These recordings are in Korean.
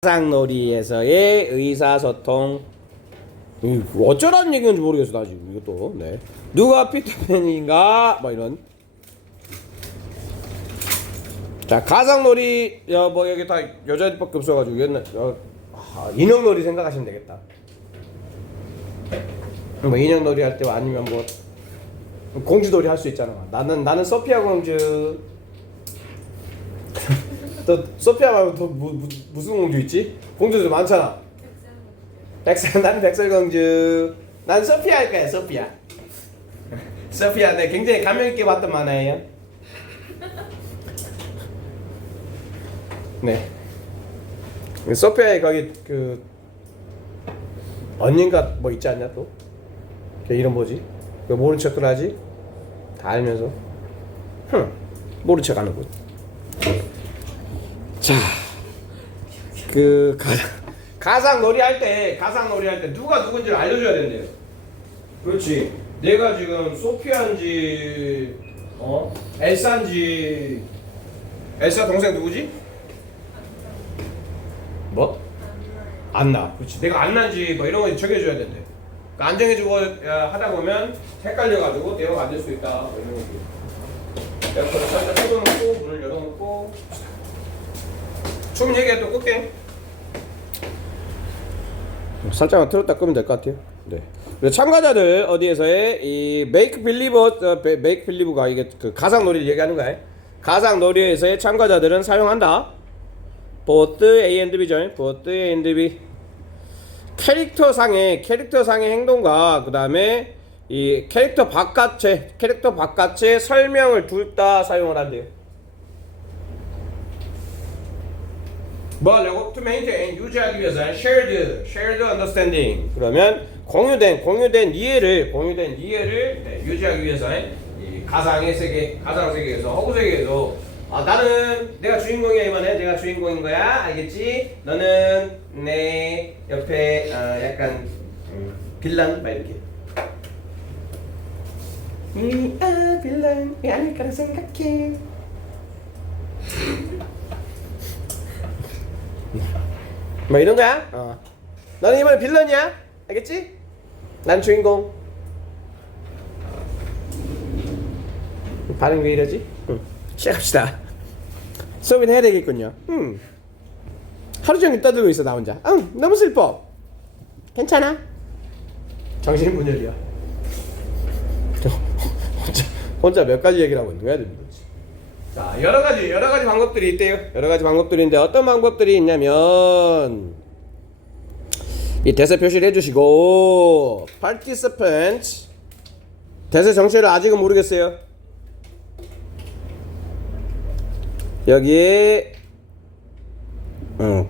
가상놀이에서의 의사소통. 어쩌라는 얘기인지 모르겠어 나 지금 이것도. 네. 누가 피터팬인가 뭐 이런. 자, 가상놀이 뭐 여기 다 여자들밖에 없어가지고 옛날 인형놀이 생각하시면 되겠다. 뭐 인형놀이 할 때 아니면 뭐 공주놀이 할 수 있잖아. 나는 소피아 공주. 또 소피아 말고 또 무슨 공주 있지? 공주들 많잖아. 나는 백설공주. 난 소피아 할 거야. 소피아. 소피아 내 굉장히 감명 있게 봤던 만화예요. 네. 소피아에 거기 그 언니인가 뭐 있지 않냐 또? 걔 이름 뭐지? 왜 모른 척을 하지? 다 알면서 모른 척 하는군. 자, 그 가상놀이 할 때 누가 누군지를 알려줘야 된대요. 그렇지. 내가 지금 소피아인지 엘사인지. 엘사 동생 누구지? 뭐? 안나. 그렇지. 내가 안나인지 뭐 이런 거 정해줘야 된대. 그러니까 안 정해주고 하다 보면 헷갈려가지고 내가 안 될 수 있다. 뭐 이런 거지. 내가 살짝 닫아놓고 문을 열어놓고. 춤 얘기해 또 끌게. 살짝만 틀었다 끄면 될 것 같아요. 네. 그래서 참가자들 어디에서의 이 make believe가 이게 그 가상놀이를 얘기하는 거야. 가상놀이에서의 참가자들은 사용한다. both A and B죠. both A and B. 캐릭터상의 행동과 그 다음에 이 캐릭터 바깥의 설명을 둘 다 사용을 한대요. 뭐 하려고? To maintain, 유지하기 위해서 shared understanding. 그러면 공유된 이해를 유지하기 위해서 이 가상 세계에서 허구 세계에서 나는 내가 주인공이야 이번에 내가 주인공인 거야 알겠지? 너는 내 옆에 약간 빌런 막 이렇게. 빌런이 아닐 거라 생각해. 뭐 이런 거야? 너는 이번에 빌런이야? 알겠지? 난 주인공. 반응 왜 이러지? 시작합시다. 수업이나 해야 되겠군요. 하루 종일 떠들고 있어 나 혼자. 너무 슬퍼. 괜찮아? 정신분열이야. 혼자 몇 가지 얘기를 하고 있는 거야 지금. 자, 여러 가지 방법들이 있대요. 여러 가지 방법들이 있는데 어떤 방법들이 있냐면 이 대세 표시를 해주시고 participant 대세 정체를 아직은 모르겠어요. 여기에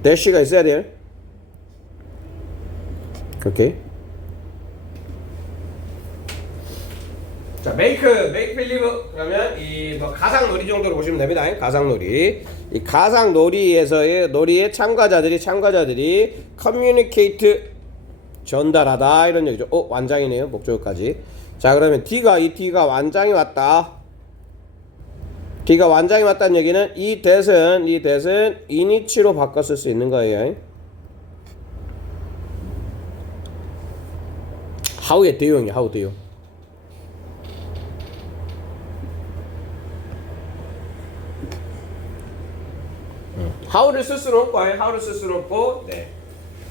대시가 있어야 돼요. 오케이. 자, make believe 그러면 이 뭐 가상놀이 정도로 보시면 됩니다. 가상놀이. 이 가상놀이에서의 놀이의 참가자들이 communicate 전달하다 이런 얘기죠. 완장이네요. 목적어까지. 자, 그러면 D가 완장이 왔다. D가 완장이 왔다는 얘기는 이 that은 init로 바꿔 쓸 수 있는 거예요. how의 대용이야. how 대용. how를 쓸 수는 없고, 네.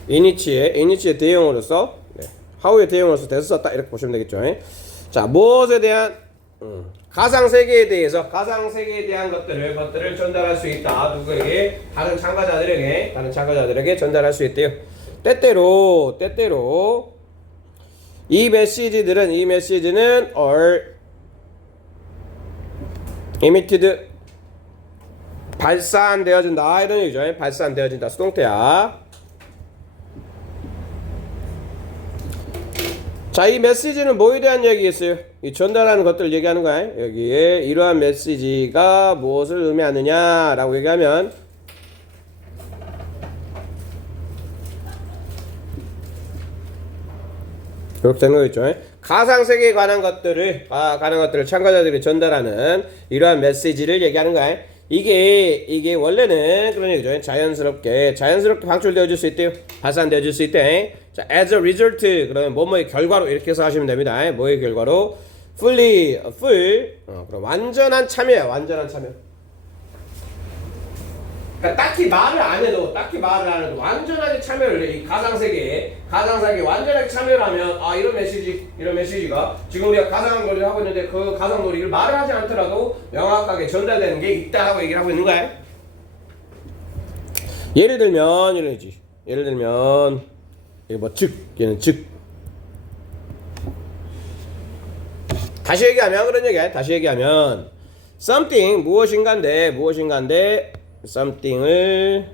init의 대용으로서, 네. how의 대용으로서 대서 썼다 이렇게 보시면 되겠죠. 자, 무엇에 대한 가상 세계에 대한 것들을 전달할 수 있다. 누구에게? 다른 참가자들에게 전달할 수 있대요. 때때로 이 메시지는 are emitted 발산되어진다 이런 얘기죠. 발산되어진다 수동태야. 자, 이 메시지는 뭐에 대한 얘기겠어요? 이 전달하는 것들을 얘기하는 거야. 여기에 이러한 메시지가 무엇을 의미하느냐라고 얘기하면 그렇게 되는 거겠죠. 가상 세계에 관한 것들을 참가자들이 전달하는 이러한 메시지를 얘기하는 거야. 이게 원래는 그런 얘기죠. 자연스럽게 방출되어질 수 있대요. 발산되어질 수 있대. 자, as a result 그러면 뭐뭐의 결과로 이렇게 해서 하시면 됩니다. 뭐의 결과로 그럼 완전한 참여야. 완전한 참여. 그러니까 딱히 말을 안 해도 완전하게 참여를 해. 이 가상세계에 완전하게 참여를 하면 이런 메시지가 지금 우리가 가상놀이를 하고 있는데 그 가상놀이를 말을 하지 않더라도 명확하게 전달되는 게 있다 하고 얘기를 하고 있는 거야. 예를 들면 이러지. 예를 들면 이거 뭐 얘는 즉. 다시 얘기하면 something 무엇인가인데 something을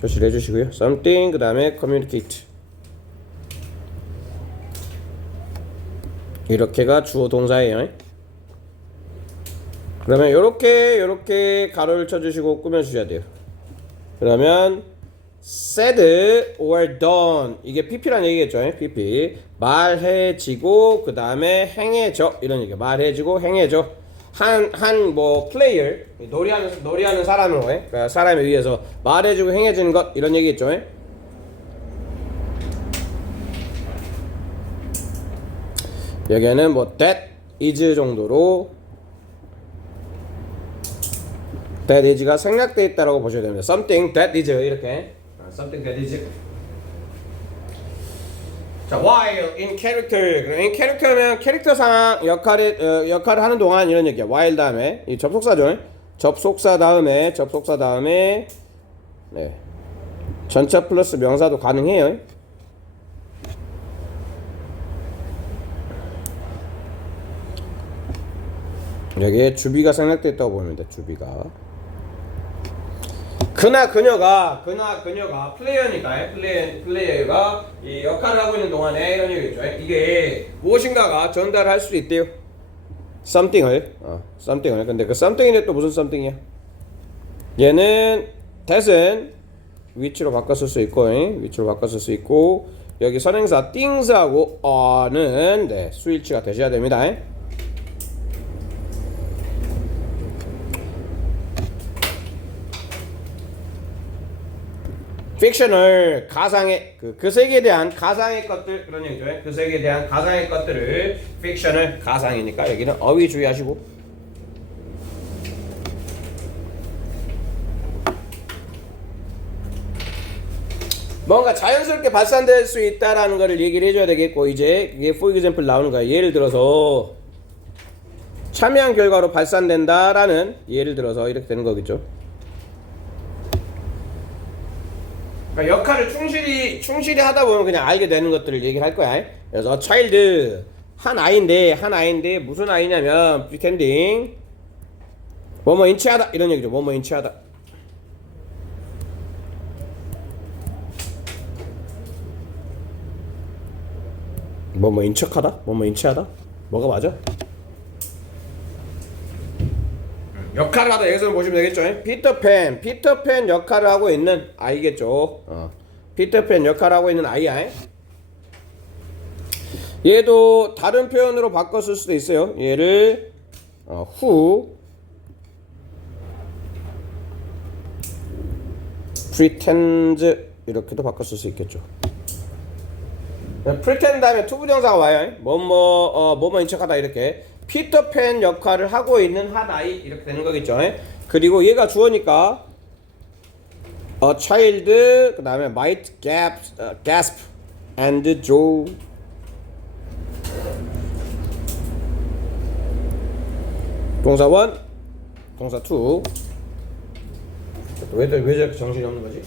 표시를 해주시고요. something 그 다음에 communicate 이렇게가 주어 동사예요. 그러면 요렇게 가로를 쳐주시고 꾸며주셔야 돼요. 그러면 said or done 이게 pp라는 얘기겠죠. pp 말해지고 그 다음에 행해져 이런 얘기야. 말해지고 행해져 한 뭐 플레이어 놀이하는 사람으로 그러니까 사람에 의해서 말해주고 행해지는 것 이런 얘기겠죠. 여기에는 뭐 that is 정도로 that is가 생략되어 있다라고 보셔야 됩니다. something that is 이렇게 something that is. 자, while in character면 캐릭터상 역할을 하는 동안 이런 얘기야. while 다음에 이 접속사죠. 접속사 다음에 네. 전차 플러스 명사도 가능해요. 여기에 주비가 생략되어 있다고 보면 돼. 주비가 그녀가 플레이어니까 플레이어가 이 역할을 하고 있는 동안에 이런 얘기죠. 이게 무엇인가가 전달할 수 있대요. something을 근데 그 something인데 또 무슨 something이야? 얘는 that은 위치로 바꿨을 수 있고 여기 선행사 things하고 는 네, 수일치가 되셔야 됩니다. 픽셔널 가상의 그 세계에 대한 가상의 것들 그런 얘기죠. 그 세계에 대한 가상의 것들을 픽셔널 가상이니까 여기는 어휘 주의하시고 뭔가 자연스럽게 발산될 수 있다라는 거를 얘기를 해줘야 되겠고 이제 이게 for example 나오는 거야. 예를 들어서 참여한 결과로 발산된다라는 예를 들어서 이렇게 되는 거겠죠. 그러니까 역할을 충실히 하다 보면 그냥 알게 되는 것들을 얘기를 할 거야. 그래서 child 한 아이인데 무슨 아이냐면 pretending 뭐뭐 인치하다 이런 얘기죠. 뭐뭐 인치하다. 뭐뭐 인척하다? 뭐뭐 인치하다? 뭐가 맞아? 역할을 하다 여기서 보시면 되겠죠. 피터팬 역할을 하고 있는 아이겠죠. 피터팬 역할을 하고 있는 아이야. 얘도 다른 표현으로 바꿨을 수도 있어요. 얘를 who pretends 이렇게도 바꿨을 수 있겠죠. pretend 다음에 투부정사가 와요. 뭐뭐 인척하다 이렇게. 피터팬 역할을 하고 있는 한 아이 이렇게 되는 거겠죠. 그리고 얘가 주어니까 a child 그 다음에 might gasp and draw 동사 1 동사 2 왜 저렇게 정신이 없는 거지?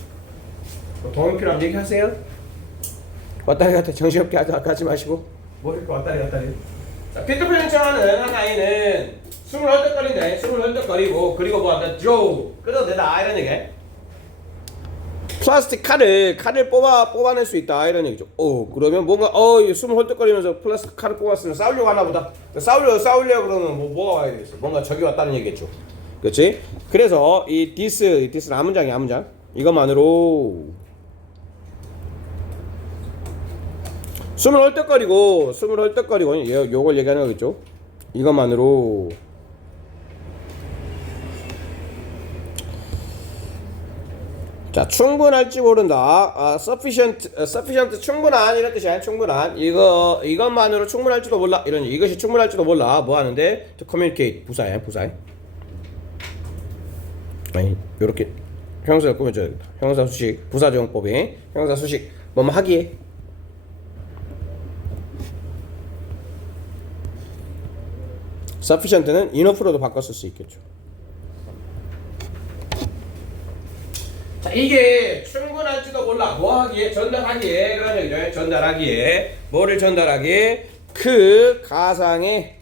도움이 필요하면 얘기하세요. 왔다리 갔다 정신없게 하지 마시고 뭐 이렇게 왔다리 갔다리. 자, 피터팬 처하는 한 아이는 숨을 헐떡거리고 그리고 뭐한다? draw 끌어내다 이런 얘기. 플라스틱 칼을 뽑아낼 수 있다 이런 얘기죠. 그러면 뭔가 숨을 헐떡거리면서 플라스틱 칼을 뽑았으면 싸우려고 하나 보다. 싸우려고 그러면 뭐가 와야 되겠어? 뭔가 적이 왔다는 얘기겠죠. 그렇지? 그래서 이 this는 앞문장이야. 앞문장. 이것만으로 숨을 헐떡거리고 요걸 얘기하는 거겠죠. 이것만으로 자, 충분할지 모른다. sufficient 충분한 이런 뜻이야. 충분한. 이것만으로 충분할지도 몰라. 이것이 충분할지도 몰라. 뭐 하는데? to communicate. 부사야, 부사. 아니, 요렇게 형용사를 꾸며줘야 된다. 형용사 수식, 부사 적용법이. 형용사 수식, 뭐뭐 하기에. sufficient는 enough로도 바꿔 쓸 수 있겠죠. 자, 이게 충분할지도 몰라. 뭐 하기에? 전달하기에. 그런 얘기죠. 전달하기에. 뭐를 전달하기에? 그 가상의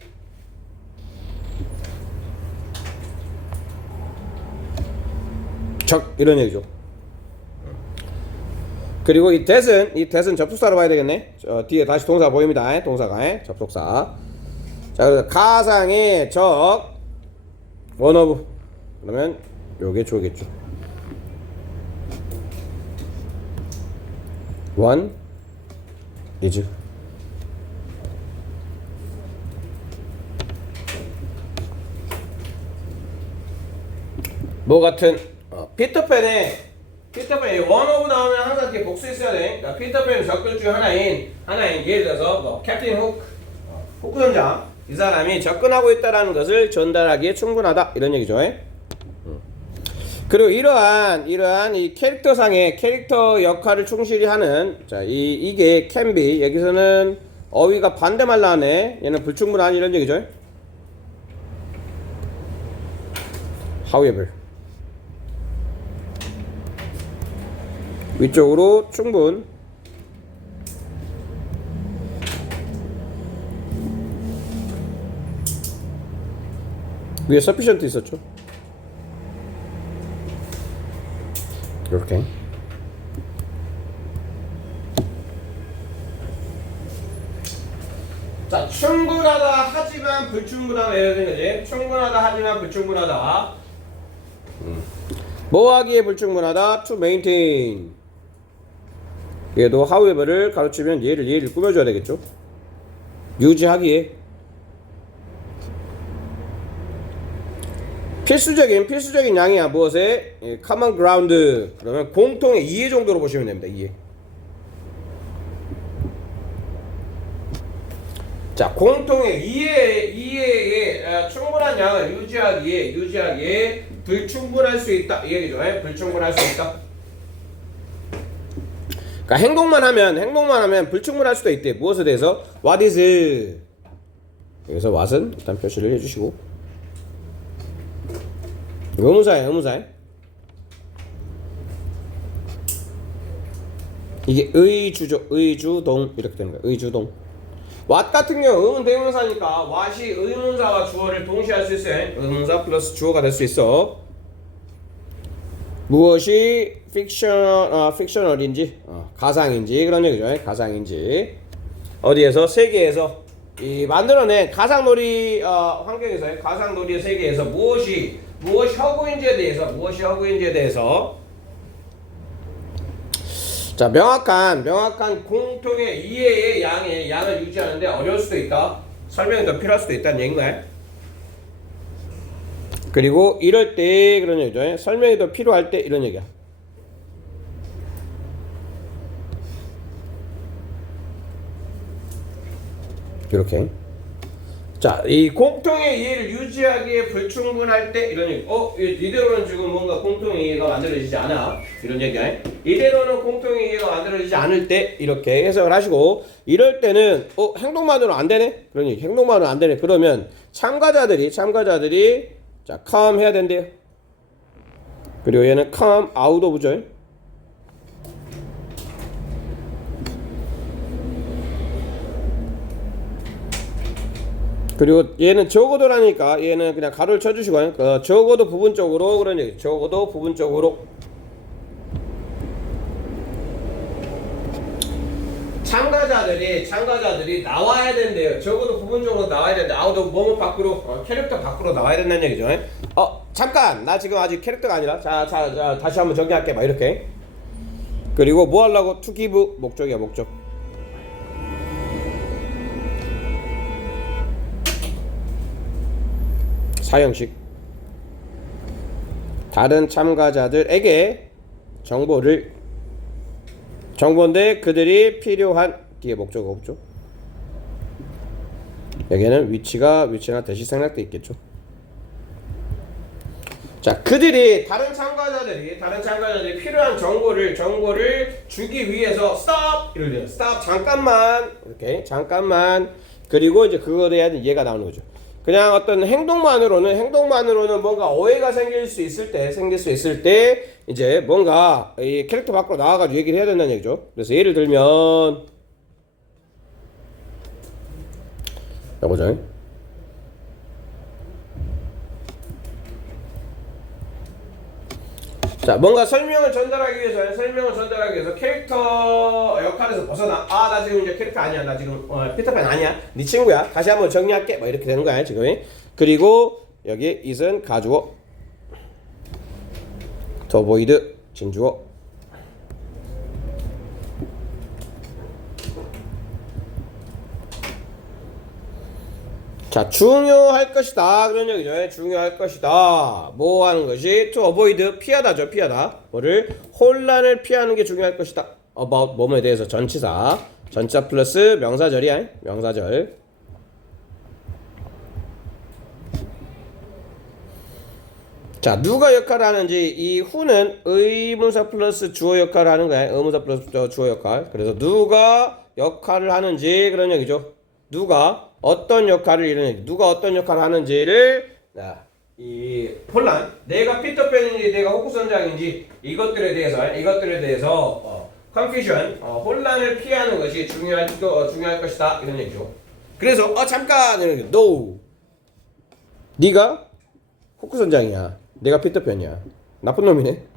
적 이런 얘기죠. 그리고 이 that은 접속사로 봐야 되겠네. 뒤에 다시 동사 보입니다. 동사가 접속사. 자, 그래서 가상의 적 one of 그러면 요게 주어겠죠. one is 뭐 같은 피터팬이 one of 나오면 항상 이렇게 복수했어야 돼. 그러니까 피터팬의 적들 중 하나인 예를 들어서 뭐 캡틴 후크 선장 이 사람이 접근하고 있다라는 것을 전달하기에 충분하다 이런 얘기죠. 그리고 이러한 이 캐릭터상의 캐릭터 역할을 충실히 하는 자, 이게 can be 여기서는 어휘가 반대말 나네. 얘는 불충분한 이런 얘기죠. however 위쪽으로 충분 위에 sufficient 있었죠. 이렇게 자, 충분하다 하지만 불충분하다 이런 거지. 충분하다 하지만 불충분하다. 뭐 하기에 불충분하다? to maintain. 얘도 however를 가르치면 얘를 꾸며줘야 되겠죠. 유지하기에 필수적인 양이야. 무엇에? common ground. 그러면 공통의 이해 정도로 보시면 됩니다. 이해. 자, 공통의 이해에 충분한 양을 유지하기에 불충분할 수 있다. 이 얘기죠. 불충분할 수 있다. 그러니까 행동만 하면 불충분할 수도 있대. 무엇에 대해서? What is? 여기서 what은 일단 표시를 해주시고. 의문사에. 이게 의주동 이렇게 되는 거예요. 의주동. what 같은 경우 의문 대명사니까 what이 의문사와 주어를 동시에 할 수 있어요. 의문사 플러스 주어가 될 수 있어. 무엇이 픽셔널인지 가상인지 그런 얘기죠. 가상인지 어디에서? 세계에서 이 만들어낸 가상놀이 환경에서요. 가상놀이의 세계에서 무엇이 허구인지에 대해서 자, 명확한 공통의 이해의 양을 유지하는데 어려울 수도 있다. 설명이 더 필요할 수도 있다는 얘기인가요? 그리고 이럴 때 그런 얘기죠. 설명이 더 필요할 때 이런 얘기야. 이렇게. 자, 이 공통의 이해를 유지하기에 불충분할 때 이런 얘기. 이대로는 지금 뭔가 공통의 이해가 만들어지지 않아. 이런 얘기야. 이대로는 공통의 이해가 만들어지지 않을 때 이렇게 해석을 하시고, 이럴 때는 행동만으로 안 되네. 그런 얘기. 행동만으로 안 되네. 그러면 참가자들이 자, come 해야 된대요. 그리고 얘는 come out of죠. 그리고 얘는 적어도라니까 얘는 그냥 가로를 쳐주시고요. 적어도 부분적으로 그런 얘기. 적어도 부분적으로 참가자들이 나와야 된대요. 적어도 부분적으로 나와야 된대. 아우도 뭐뭐 밖으로 캐릭터 밖으로 나와야 된다는 얘기죠. 잠깐 나 지금 아직 캐릭터가 아니라 자 다시 한번 정리할게. 막 이렇게. 그리고 뭐 하려고? to give 목적이야. 목적. 사형식. 다른 참가자들에게 정보인데 그들이 필요한 뒤에 목적어 없죠. 여기에는 위치나 대시 생략돼 있겠죠. 자, 그들이 다른 참가자들이 필요한 정보를 주기 위해서 stop 이럴 때 stop 잠깐만 이렇게 잠깐만 그리고 이제 그거에 대한 이해가 나오는 거죠. 그냥 어떤 행동만으로는 뭔가 오해가 생길 수 있을 때 이제 뭔가 이 캐릭터 밖으로 나와가지고 얘기를 해야 된다는 얘기죠. 그래서 예를 들면 보자. 자, 뭔가 설명을 전달하기 위해서 캐릭터 역할에서 벗어나. 아, 나 지금 이제 캐릭터 아니야. 나 지금 피터팬 아니야. 네 친구야. 다시 한번 정리할게. 뭐 이렇게 되는 거야 지금. 그리고 여기 is은 가주어, to avoid 진주어. 자, 중요할 것이다 그런 얘기죠. 중요할 것이다. 뭐 하는 것이 to avoid 피하다죠. 피하다. 뭐를 혼란을 피하는 게 중요할 것이다. about 뭐뭐에 대해서 전치사 플러스 명사절이야. 명사절. 자, 누가 역할을 하는지 이 who는 의문사 플러스 주어 역할을 하는 거야. 의문사 플러스 주어 역할. 그래서 누가 역할을 하는지 그런 얘기죠. 누가 어떤 역할을 하는지를 이 혼란, 내가 피터팬인지 내가 호크 선장인지 이것들에 대해서 confusion, 혼란을 피하는 것이 중요할 것이다 이런 얘기죠. 그래서 잠깐 이런 게 no, 네가 호크 선장이야, 내가 피터팬이야. 나쁜 놈이네.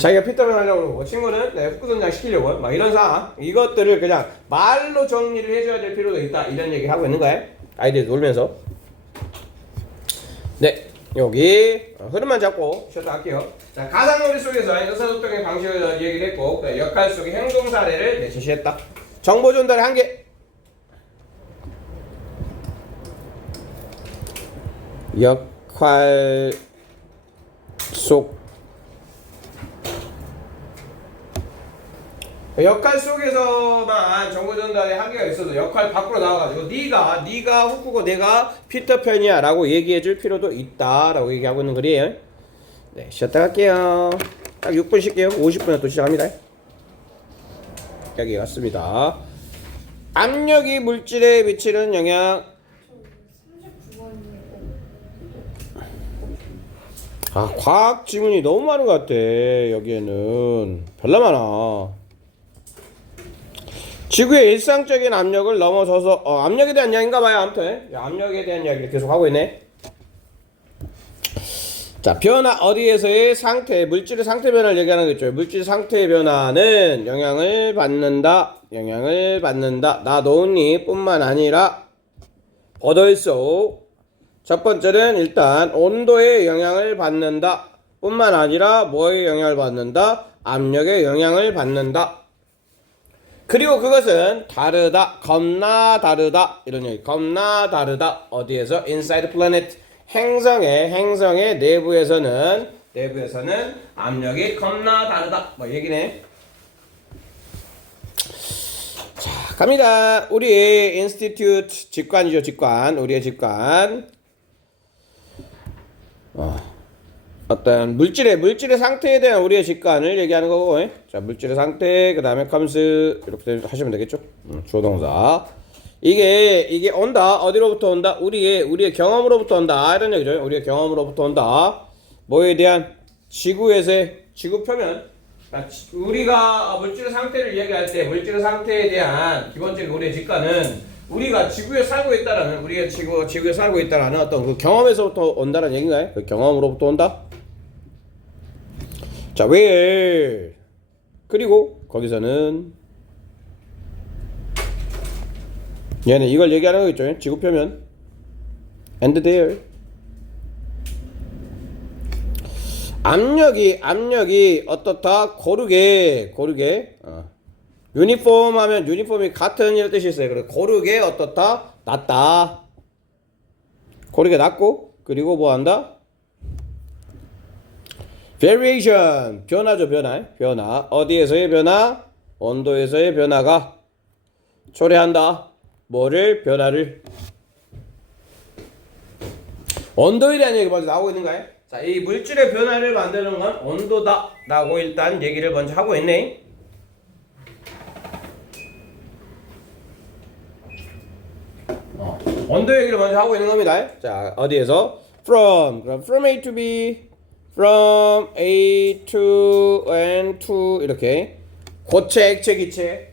자기가 피터팬 하려고 그러고 친구는 후크 선장 시키려고 막 이런 상황, 이것들을 그냥 말로 정리를 해줘야 될 필요도 있다 이런 얘기 하고 있는 거예요. 아이들 놀면서. 네, 여기 흐름만 잡고 쉬었다 할게요. 자, 가상놀이 속에서 의사소통의 방식을 얘기를 했고 역할 속의 행동 사례를 제시했다. 정보 전달의 한계. 역할 속에서만 정보 전달에 한계가 있어도 역할 밖으로 나와가지고 네가 후크고 내가 피터팬이야 라고 얘기해줄 필요도 있다 라고 얘기하고 있는 글이에요. 네, 쉬었다 갈게요. 딱 6분 쉴게요. 50분에 또 시작합니다. 여기 왔습니다. 압력이 물질에 미치는 영향. 과학 지문이 너무 많은 것 같아. 여기에는 별로 많아. 지구의 일상적인 압력을 넘어서서 압력에 대한 이야기인가 봐요. 아무튼 압력에 대한 이야기를 계속 하고 있네. 자, 변화 어디에서의 상태, 물질의 상태 변화를 얘기하는 거겠죠. 물질 상태의 변화는 영향을 받는다. 나 only 뿐만 아니라 also. 첫 번째는 일단 온도에 영향을 받는다 뿐만 아니라 뭐에 영향을 받는다? 압력에 영향을 받는다. 그리고 그것은 다르다, 겁나 다르다 이런 얘기. 겁나 다르다. 어디에서? inside planet. 행성의 내부에서는 압력이 겁나 다르다 뭐 얘기네. 자, 갑니다. 우리의 인스티튜트 직관이죠. 우리의 직관. 어떤 물질의 상태에 대한 우리의 직관을 얘기하는 거고. 자, 물질의 상태, 그 다음에 comes 이렇게 하시면 되겠죠. 주어 동사. 이게 온다. 어디로부터 온다? 우리의 경험으로부터 온다 이런 얘기죠. 우리의 경험으로부터 온다. 뭐에 대한? 지구에서의 지구 표면. 우리가 물질의 상태를 얘기할 때 물질의 상태에 대한 기본적인 우리의 직관은 우리가 지구에 살고 있다라는 지구에 살고 있다라는 어떤 그 경험에서부터 온다는 얘기인가요? 그 경험으로부터 온다. 자, where. 그리고 거기서는 얘는 이걸 얘기하는 거겠죠. 지구 표면. and there. 압력이 어떻다? 고르게. 유니폼 하면 유니폼이 같은 이런 뜻이 있어요. 그래서 고르게 어떻다? 낮다. 고르게 낮고, 그리고 뭐 한다? variation 변화죠. 변화. 어디에서의 변화? 온도에서의 변화가 초래한다. 뭐를? 변화를. 온도에 대한 얘기 먼저 나오고 있는가요? 자, 이 물질의 변화를 만드는 건 온도다 라고 일단 얘기를 먼저 하고 있네. 온도 얘기를 먼저 하고 있는 겁니다. 자, 어디에서? From. 그럼 from A to B. From A to N to 이렇게 고체, 액체, 기체.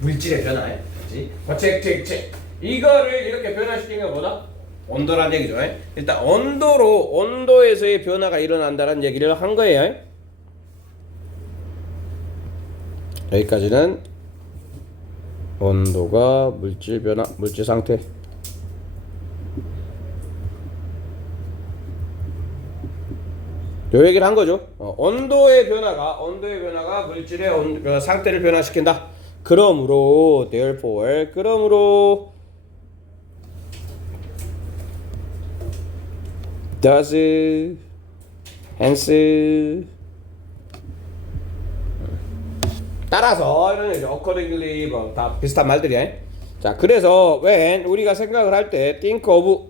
물질의 변화. 그렇지? 고체, 액체, 기체. 이거를 이렇게 변화시키는 게 뭐다? 온도란 얘기죠. 일단 온도에서의 변화가 일어난다는 얘기를 한 거예요. 여기까지는 온도가 물질 변화, 물질 상태. 요 얘기를 한 거죠. 온도의 변화가 물질의 상태를 변화시킨다. 그러므로 therefore does hence 따라서 이런 얘기죠. accordingly 뭐 다 비슷한 말들이야. 자, 그래서 when 우리가 생각을 할 때 think of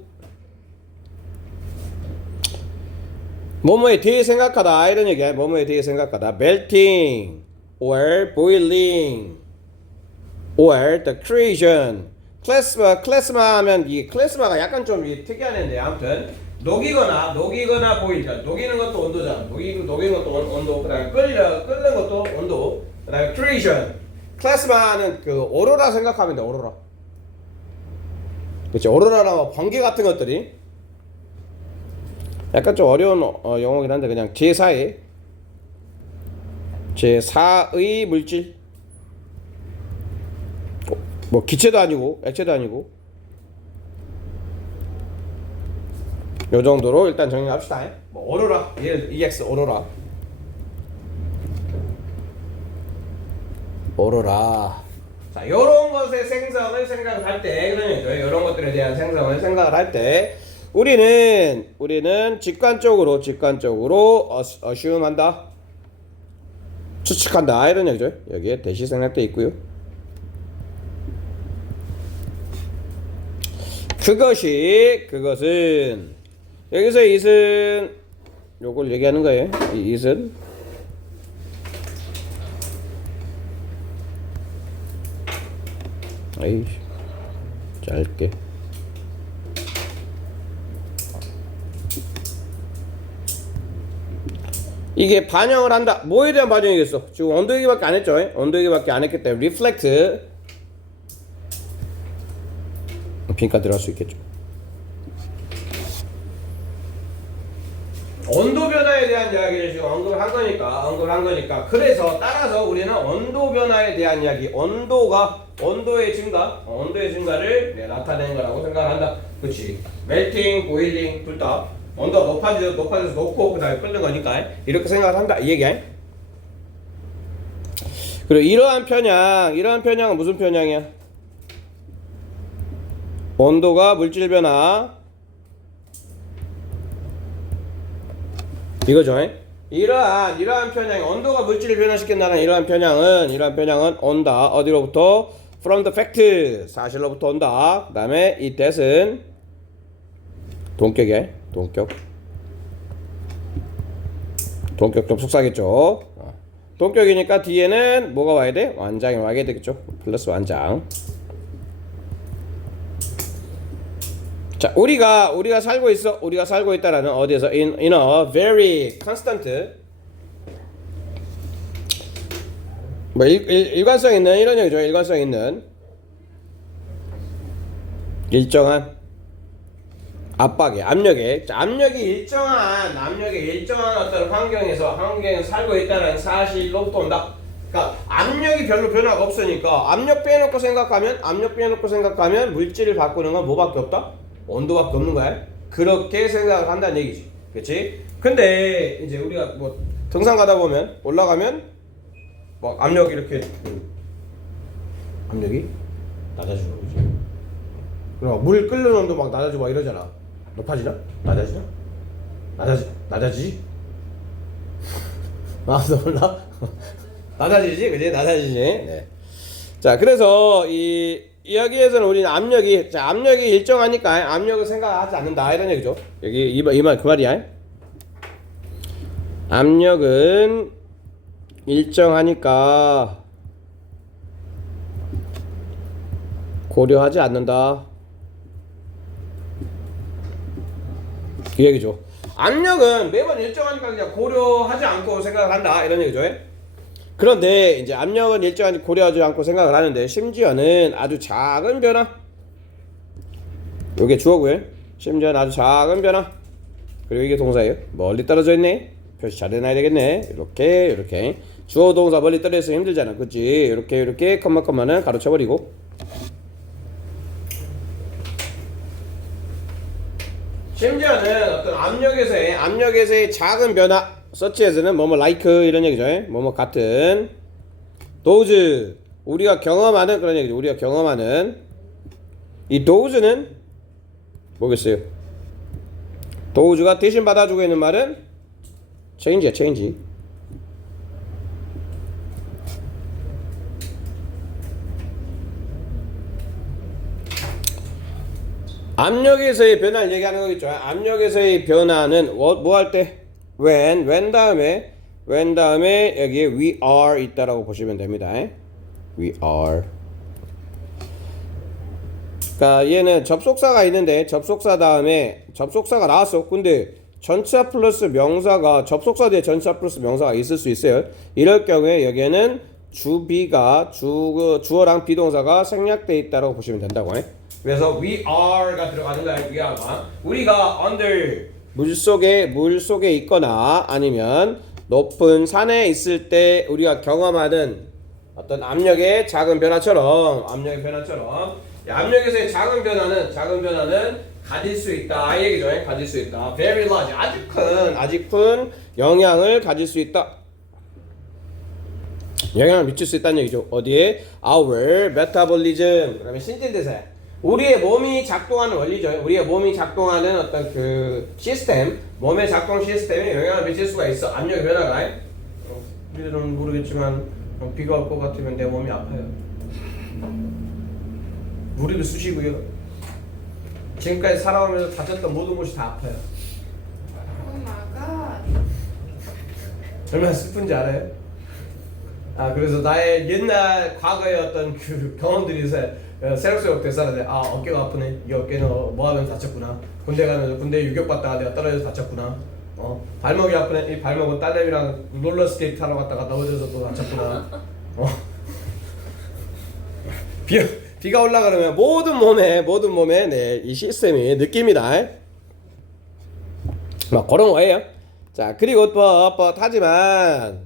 뭐뭐에 대해 생각하다 이런 얘기야. 뭐뭐에 대해 생각하다. melting or boiling or the creation. 클래스마 하면 이 클래스마가 약간 좀 특이한 애인데 아무튼 녹이거나 보이자. 녹이는 것도 온도잖아. 녹이는 것도 온도. 그다음에 끓는 것도 온도. 그다음에 creation. 클래스마는 그 오로라 생각하면 돼. 오로라. 그렇지. 오로라나 뭐 번개 같은 것들이 약간 좀 어려운 영어긴 한데 그냥 제4의 물질. 뭐 기체도 아니고 액체도 아니고 요 정도로 일단 정리합시다. 뭐 오로라, EX 오로라. 자, 요런 것의 생성을 생각할 때, 그러니까 요런 것들에 대한 생성을 생각을 할 때, 우리는 직관적으로 assume한다, 추측한다 이런 얘기죠. 여기에 대시 생략돼 있고요. 그것은 여기서 it은 요걸 얘기하는 거예요. 이 it은 아이 짧게 이게 반영을 한다. 뭐에 대한 반영이겠어? 지금 온도 얘기밖에 안 했죠. 온도 얘기밖에 안 했기 때문에 reflect 빈칸 들어갈 수 있겠죠. 온도 변화에 대한 이야기를 지금 언급을 한 거니까 그래서 따라서 우리는 온도 변화에 대한 이야기, 온도의 증가를 나타내는 거라고 생각을 한다. 그렇지. 멜팅, 보일링 둘 다 온도가 높아져서 녹고 그다음에 끓는 거니까 이렇게 생각을 한다 이 얘기야. 그리고 이러한 편향은 무슨 편향이야? 온도가 물질 변화 이거죠. 이러한 편향, 온도가 물질을 변화시킨다는 이러한 편향은 온다. 어디로부터? From the fact, 사실로부터 온다. 그 다음에 이 that은 동격이야. 동격 접속사겠죠. 동격이니까 뒤에는 뭐가 와야 돼? 완장이 와야 되겠죠. 플러스 완장. 자, 우리가 살고 있다라는 어디에서 in a very constant 뭐 일관성 있는 이런 얘기죠. 일관성 있는 일정한 압력이 일정한 어떤 환경에서 살고 있다는 사실로부터 온다. 그러니까 압력이 별로 변화가 없으니까 압력 빼놓고 생각하면 물질을 바꾸는 건 뭐밖에 없다? 온도밖에 없는 거야. 그렇게 생각을 한다는 얘기지. 그렇지? 근데 이제 우리가 뭐 등산 가다 보면 올라가면 막 압력이 이렇게 압력이 낮아지는 거지. 그럼 물 끓는 온도 막 낮아지고 막 이러잖아. 높아지나? 낮아지나? 낮아지지? 아, 너 몰라? 낮아지지? 그지? 낮아지지? 네. 자, 그래서 여기에서는 우리는 압력이 일정하니까 압력을 생각하지 않는다. 이런 얘기죠. 여기 이 말 그 말이야. 압력은 일정하니까 고려하지 않는다. 이 얘기죠. 압력은 매번 일정하니까 그냥 고려하지 않고 생각을 한다. 이런 얘기죠. 그런데 이제 압력은 일정하니 고려하지 않고 생각을 하는데 심지어는 아주 작은 변화. 이게 주어고요. 심지어는 아주 작은 변화. 그리고 이게 동사예요. 멀리 떨어져 있네. 표시 잘 해놔야 되겠네. 이렇게 주어 동사 멀리 떨어져 있으면 힘들잖아. 그치? 이렇게 컴마는 가로쳐버리고. 심지어는 어떤 압력에서의 작은 변화, suchas는 뭐뭐 like 이런 얘기죠. 뭐뭐 같은. those 우리가 경험하는 그런 얘기죠. 우리가 경험하는 이 those는 뭐겠어요? those가 대신 받아주고 있는 말은 change야, change. 압력에서의 변화를 얘기하는 거겠죠. 압력에서의 변화는 뭐 할 때? when 다음에 여기에 we are 있다라고 보시면 됩니다. we are. 그러니까 얘는 접속사가 있는데 접속사 다음에 접속사가 나왔어. 근데 전치사 플러스 명사가 접속사 뒤에 전치사 플러스 명사가 있을 수 있어요. 이럴 경우에 여기에는 주어랑 비동사가 생략되어 있다라고 보시면 된다고. 그래서 we are가 들어가는 거야. we are가 우리가 under 물 속에 있거나 아니면 높은 산에 있을 때 우리가 경험하는 어떤 압력의 작은 변화처럼 압력에서의 작은 변화는 가질 수 있다 이 얘기죠. 가질 수 있다. very large 아주 큰 영향을 가질 수 있다. 영향을 미칠 수 있다는 얘기죠. 어디에? our metabolism. 그다음에 신진대사. 우리의 몸이 작동하는 원리죠. 우리의 몸이 작동하는 어떤 그 시스템, 몸의 작동 시스템에 영향을 미칠 수가 있어. 압력의 변화가. 우리들은 모르겠지만 비가 올 것 같으면 내 몸이 아파요. 우리도 쑤시고요. 지금까지 살아오면서 다쳤던 모든 곳이 다 아파요. 얼마나 슬픈지 알아요? 그래서 나의 옛날 과거의 어떤 그 경험들이 새록새록 되살아내. 어깨가 아프네. 이 어깨는 뭐 하면서 다쳤구나. 군대 가면서 군대 유격받다가 내가 떨어져서 다쳤구나. 발목이 아프네. 이 발목은 딸내미랑 롤러스케이트 타러 갔다가 넘어져서 또 다쳤구나. 비가 올라가면 모든 몸에 네, 이 시스템이 느낍니다. 막 그런 거예요. 자, 그리고 또 하지만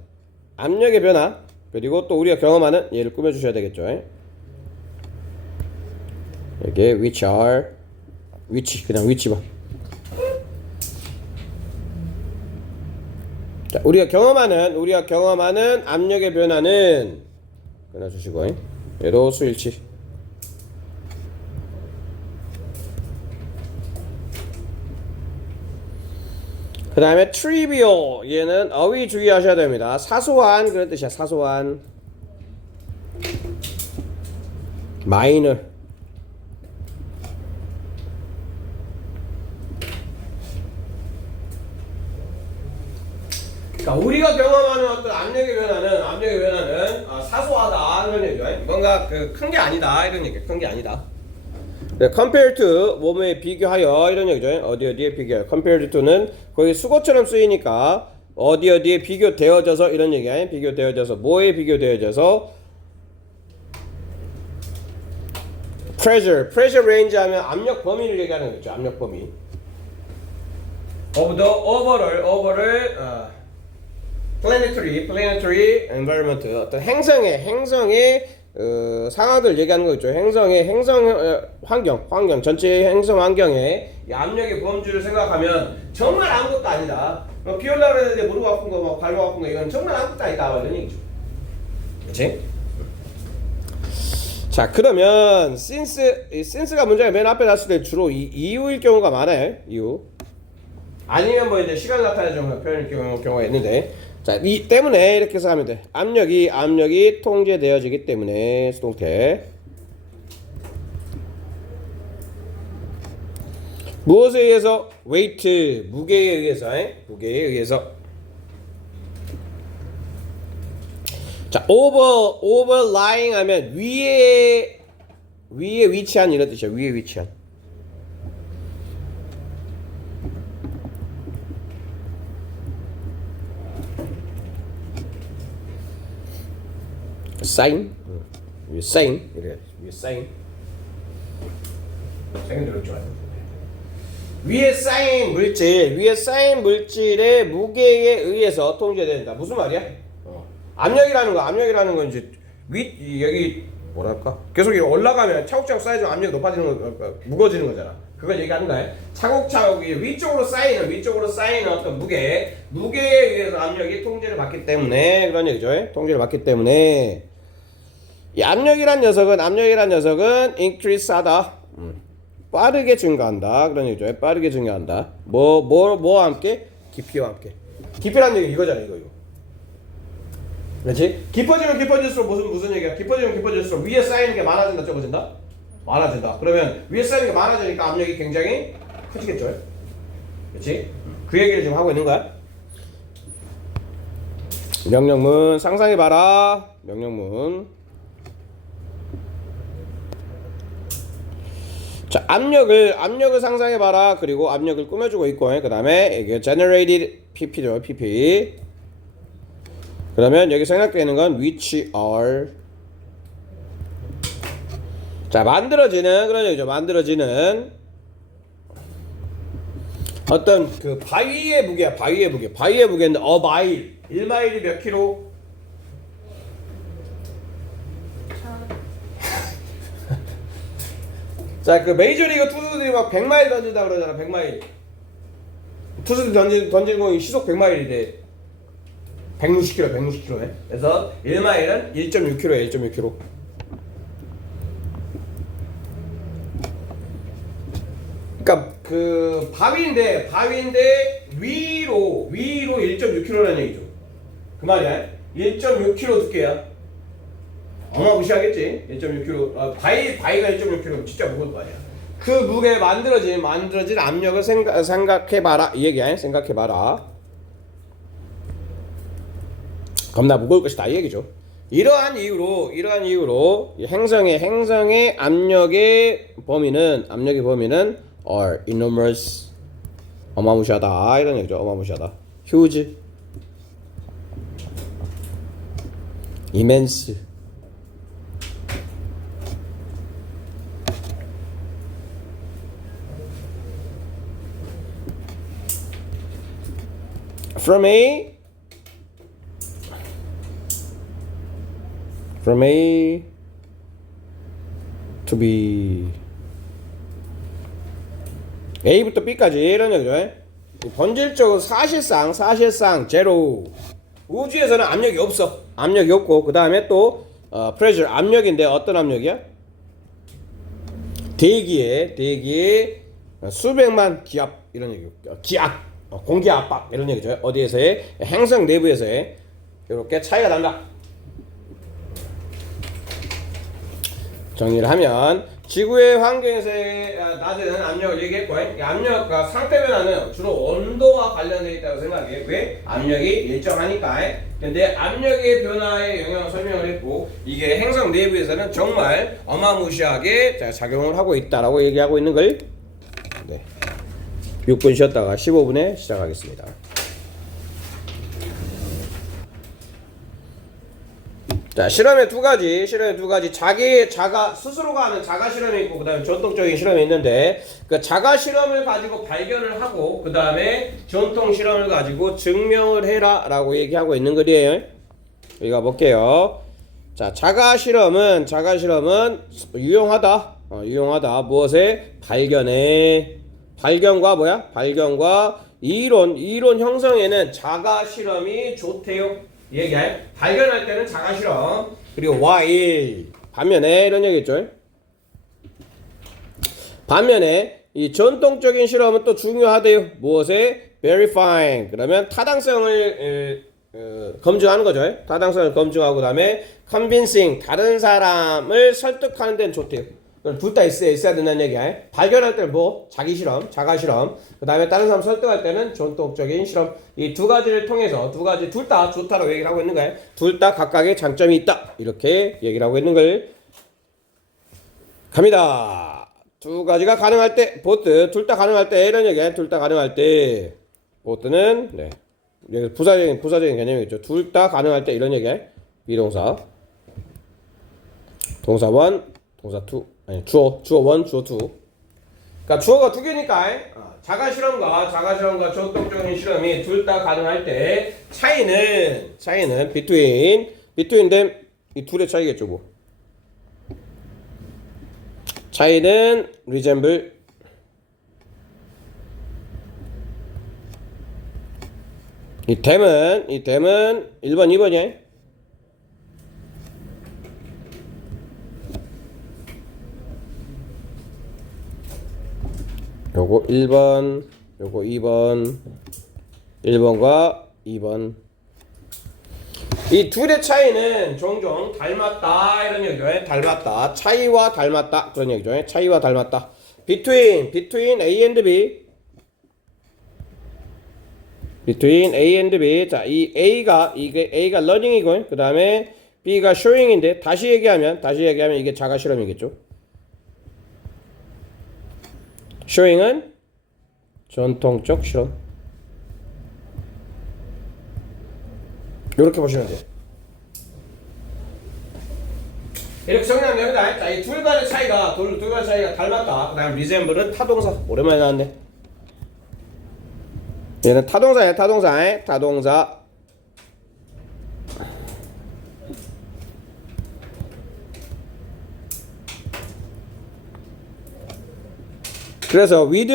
압력의 변화 그리고 또 우리가 경험하는 얘를 꾸며주셔야 되겠죠. 여기에 which are 그냥 위치만. 자, 우리가 경험하는 압력의 변화는 끊어주시고 얘도 수일치. 그 다음에 trivial 얘는 어휘 주의하셔야 됩니다. 사소한 그런 뜻이야. 사소한. minor 그러니까 우리가 경험하는 어떤 압력의 변화는 사소하다 이런 얘기죠. 뭔가 큰 게 아니다 이런 얘기. 큰 게 아니다. 네, compared to 몸에 비교하여 이런 얘기죠. 어디에 비교하여. compared to는 거기 수거처럼 쓰이니까 어디에 비교되어져서 이런 얘기야. 비교되어져서 뭐에 비교되어져서 pressure range 하면 압력 범위를 얘기하는 거죠. 압력 범위. of the overall planetary environment 어떤 행성의 상황들 얘기하는 거죠. 행성 환경 전체 행성 환경의 압력의 범주를 생각하면 정말 아무것도 아니다. 비 올라 그랬는데 무릎 아픈 거, 발목 아픈 거 이건 정말 아무것도 아니다. 이런 얘기죠. 그렇지? 자, 그러면 since가 문제가 맨 앞에 났을 때 주로 이유일 경우가 많아요. 이유. 아니면 뭐 이제 시간을 나타내주는 표현일 경우가 있는데, 자, 이 때문에 이렇게 해서 하면 돼. 압력이 통제되어지기 때문에 수동태. 무엇에 의해서? weight, 무게에 의해서. 무게에 의해서. 자, overlying 하면 위에 위치한 이런 뜻이야. 위에 위치한. 쌓인, 위에 쌓인, 이래. 위에 쌓인. 쌓인 들을 줄 알았는데. 위에 쌓인 물질의 무게에 의해서 통제된다. 무슨 말이야? 압력이라는 건 이제 여기 뭐랄까? 계속 올라가면 차곡차곡 쌓여지면 압력이 높아지는 거, 무거워지는 거잖아. 그걸 얘기하는 거야. 차곡차곡 위쪽으로 쌓이는 어떤 무게에 의해서 압력이 통제를 받기 때문에 그런 얘기죠. 통제를 받기 때문에 이 압력이란 녀석은 increase하다. 빠르게 증가한다. 그런 얘기죠. 빠르게 증가한다. 뭐와 함께? 깊이와 함께. 깊이라는 얘기 이거잖아, 이거. 그렇지? 깊어지면 깊어질수록 무슨 얘기야? 깊어지면 깊어질수록 위에 쌓이는 게 많아진다, 적어진다? 많아진다. 그러면 위에 쌓이는 게 많아지니까 압력이 굉장히 커지겠죠? 그렇지? 그 얘기를 지금 하고 있는 거야. 명령문 상상해봐라. 명령문. 자, 압력을 상상해봐라. 그리고 압력을 꾸며주고 있고, 그 다음에 이게 generated pp죠, pp. 그러면 여기 생략되는 건 which are. 자, 만들어지는 그런 얘기죠. 만들어지는 어떤 그 바위의 무게야. 바위의 무게인데 마일. 1마일이 몇 킬로? 자, 그 메이저리그 투수들이 막 100마일 던진다 그러잖아. 100마일. 투수들이 던진 공이 시속 100마일이래. 160km. 그래서 1마일은 1.6km야. 1.6km. 그러니까 그 바위인데 위로 1.6km라는 얘기죠. 그 말이야. 1.6km 두께야. 어마무시하겠지. 1.6kg. 바위가 1.6kg 진짜 무거울 거 아니야. 그 무게에 만들어진 압력을 생각해봐라. 이 얘기야. 생각해봐라. 겁나 무거울 것이다. 이 얘기죠. 이러한 이유로 행성의 압력의 범위는 are enormous. 어마무시하다. 이런 얘기죠. 어마무시하다. huge. immense. From A to B. A부터 B까지 이런 얘기죠. 본질적으로 사실상 제로. 우주에서는 압력이 없어. 압력이 없고 그 다음에 또 pressure 압력인데 어떤 압력이야? 대기에 수백만 기압 이런 얘기. 기압. 공기 압박 이런 얘기죠. 어디에서의? 행성 내부에서의 이렇게 차이가 난다. 정리를 하면 지구의 환경에서의 낮은 압력을 얘기했고, 이 압력과 상태 변화는 주로 온도와 관련되어 있다고 생각해. 왜? 압력이 일정하니까. 근데 압력의 변화에 영향을 설명을 했고, 이게 행성 내부에서는 정말 어마무시하게 작용을 하고 있다라고 얘기하고 있는 걸. 네. 6분 쉬었다가 15분에 시작하겠습니다. 자, 실험의 두 가지 스스로가 하는 자가 실험이 있고 그 다음에 전통적인 실험이 있는데, 그 자가 실험을 가지고 발견을 하고 그 다음에 전통 실험을 가지고 증명을 해라 라고 얘기하고 있는 거예요. 우리가 볼게요. 자, 자가 실험은 유용하다. 무엇에? 발견과 이론 형성에는 자가 실험이 좋대요. 얘기해. 발견할 때는 자가 실험. 그리고 while 반면에 이런 얘기겠죠. 반면에 이 전통적인 실험은 또 중요하대요. 무엇에? verifying 그러면 타당성을 검증하는 거죠. 타당성을 검증하고 그다음에 convincing 다른 사람을 설득하는 데는 좋대요. 둘 다 있어야 된다는 얘기야. 발견할 때는 뭐 자기 실험, 자가 실험. 그다음에 다른 사람 설득할 때는 전통적인 실험. 이 두 가지를 통해서 두 가지 둘 다 좋다라고 얘기를 하고 있는 거예요. 둘 다 각각의 장점이 있다. 이렇게 얘기를 하고 있는 걸 갑니다. 두 가지가 가능할 때 보트 둘 다 가능할 때 이런 얘기야. 둘 다 가능할 때 보트는 네. 부사적인 개념이겠죠. 둘 다 가능할 때 이런 얘기야. 비동사. 동사 1, 동사 2. 아니 주어 1, 주어 2. 그러니까 주어가 두 개니까 자가 실험과 전통적인 실험이 둘 다 가능할 때 차이는 between them 이 둘의 차이겠죠 뭐. 차이는 resemble 이 them은 1번 2번이야. 요거 1번, 요거 2번, 1번과 2번. 이 둘의 차이는 종종 닮았다 이런 얘기죠. 닮았다. 차이와 닮았다 그런 얘기죠. 차이와 닮았다. between A and B. between A and B. 자, 이 A가 learning이고 그 다음에 B가 showing인데 다시 얘기하면 이게 자가 실험이겠죠. showing은 전통적 실험. 이렇게 보시면 돼요. 이렇게 정리하면 됩니다. 자, 이 둘 간의 차이가 닮았다. 그 다음 resemble은 타동사. 오랜만에 나왔네. 얘는 타동사야. 타동사. 그래서 with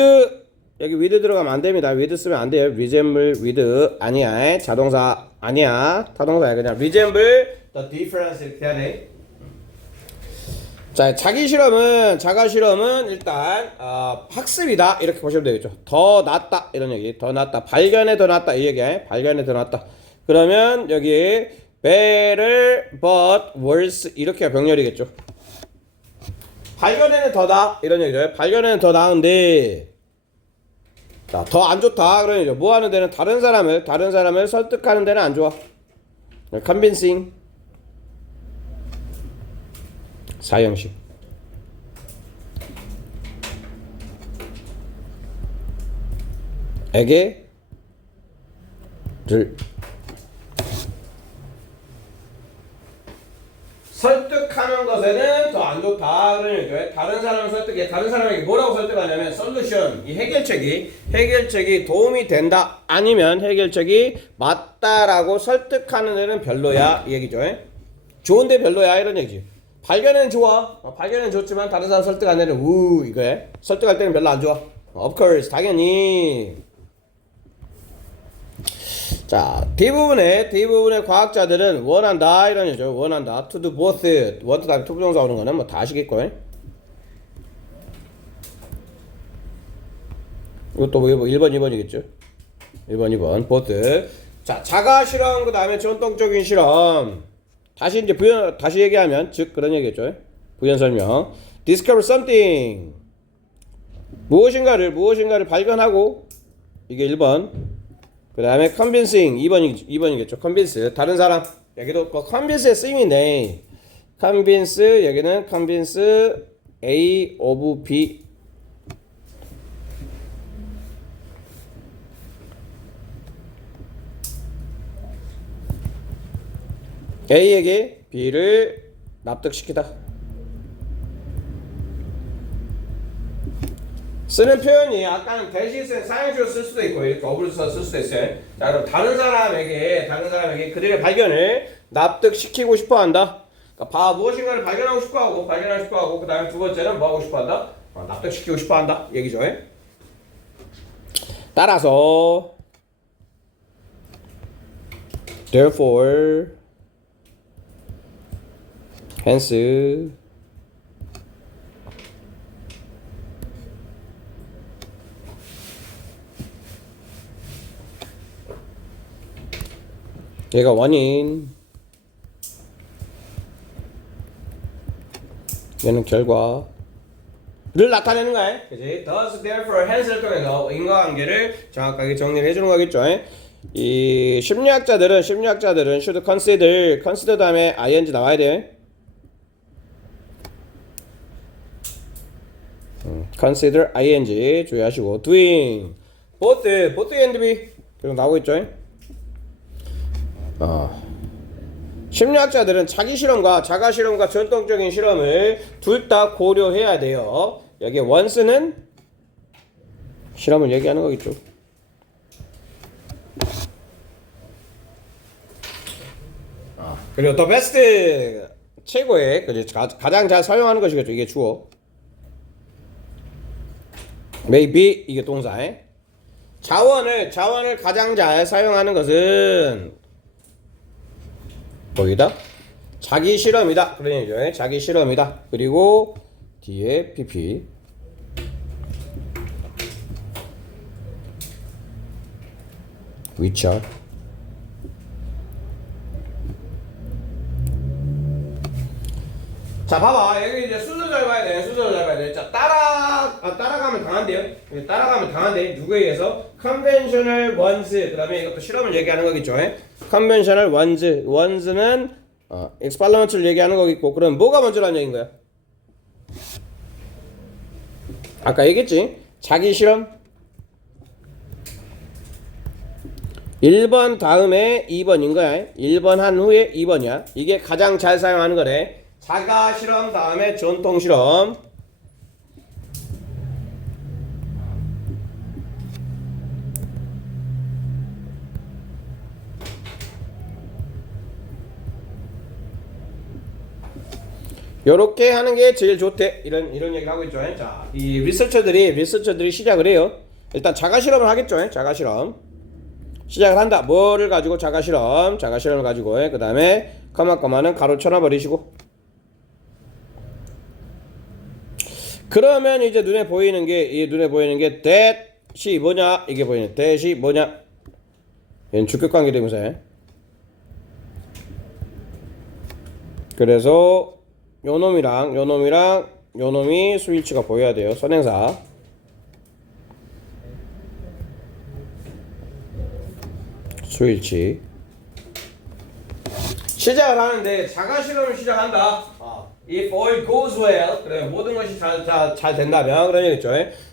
여기 with 들어가면 안 됩니다. with 쓰면 안 돼요. resemble with 아니야. 자동사 아니야. 타동사야. 그냥 resemble the difference 이렇게 해야 돼. 자, 자가 실험은 일단 학습이다 이렇게 보시면 되겠죠. 더 낫다 이런 얘기. 더 낫다. 발견에 더 낫다 이 얘기야. 발견에 더 낫다. 그러면 여기 better but worse 이렇게 병렬이겠죠. 발견에는 더다 이런 얘기죠. 발견에는 더 나은데 자, 더 안 좋다 그런 얘기죠. 뭐 하는 데는 다른 사람을 설득하는 데는 안 좋아. convincing 사형식. 에게를 설득하는 것에는 더 안 좋다 그런 얘기죠. 다른 사람을 설득해. 다른 사람에게 뭐라고 설득하냐면 솔루션 이 해결책이 도움이 된다 아니면 해결책이 맞다라고 설득하는 데는 별로야 이 얘기죠. 좋은데 별로야 이런 얘기지. 발견은 좋아. 발견은 좋지만 다른 사람 설득 안 되는 이거야. 설득할 때는 별로 안 좋아. Of course 당연히. 자, 대부분의 과학자들은 원한다 이런 얘기죠. 원한다. To do both. want 다음에 to 부정사 오는 거는 뭐 다 아시겠고. 이것도 뭐 1번 2번이겠죠. 1번 2번 both. 자, 자가 실험 그 다음에 전통적인 실험. 다시 얘기하면 즉 그런 얘기겠죠. 부연 설명. discover something. 무엇인가를 발견하고 이게 1번. 그 다음에 convincing 2번이겠죠. convince 다른 사람 여기도 convince의 쓰임인데 convince 여기는 convince A of B A에게 B를 납득시키다. 쓰는 표현이 아까는 대신에 사용식으로 쓸 수도 있고 이렇게 어불서 쓸 수도 있어요. 자, 그럼 다른 사람에게 그들의 발견을 납득시키고 싶어한다. 그러니까 무엇인가를 발견하고 싶어하고 그 다음에 두 번째는 뭐 하고 싶어한다? 납득시키고 싶어한다 얘기죠. 따라서 therefore hence 얘가 원인, 얘는 결과를 나타내는 거야. 그지? Thus, therefore, hence를 통해서 인과관계를 정확하게 정리를 해주는 거겠죠. 이 심리학자들은 should consider 다음에 ing 나와야 돼. consider ing 주의하시고 doing both and be 계속 나오고 있죠. 심리학자들은 자기 실험과 자가 실험과 전통적인 실험을 둘 다 고려해야 돼요. 여기 once는 실험을 얘기하는 거겠죠. 그리고 the best 최고의 가장 잘 사용하는 것이겠죠. 이게 주어. maybe 이게 동사. 자원을 가장 잘 사용하는 것은 거기다 자기 실험이다. 그런 얘기죠. 자기 실험이다. 그리고 뒤에 pp. which are 자, 봐봐. 여기 이제 순서 잘 봐야 돼. 자, 따라가면 당한대요. 따라가면 당한대. 누구에 의해서? conventional ones. 그 다음에 이것도 실험을 얘기하는 거겠죠. conventional ones. ones는, experiment을 얘기하는 거겠고. 그럼 뭐가 먼저라는 얘기인 거야? 아까 얘기했지? 자기 실험. 1번 다음에 2번인 거야. 1번 한 후에 2번이야. 이게 가장 잘 사용하는 거래. 자가 실험 다음에 전통 실험. 요렇게 하는 게 제일 좋대. 이런 얘기를 하고 있죠. 자, 이 리서처들이 시작을 해요. 일단 자가 실험을 하겠죠. 자가 실험. 시작을 한다. 뭐를 가지고 자가 실험을 가지고 그 다음에 커마는 가로 쳐놔버리시고. 그러면 이제 눈에 보이는 게 that이 뭐냐? 이게 보이네. that이 뭐냐? 얘는 주격관계 대명사야. 그래서 요 놈이 수일치가 보여야 돼요. 선행사. 수일치. 시작을 하는데 자가 실험을 시작한다. If all goes well, 그래 모든 것이 잘 된다면 그런 얘기죠.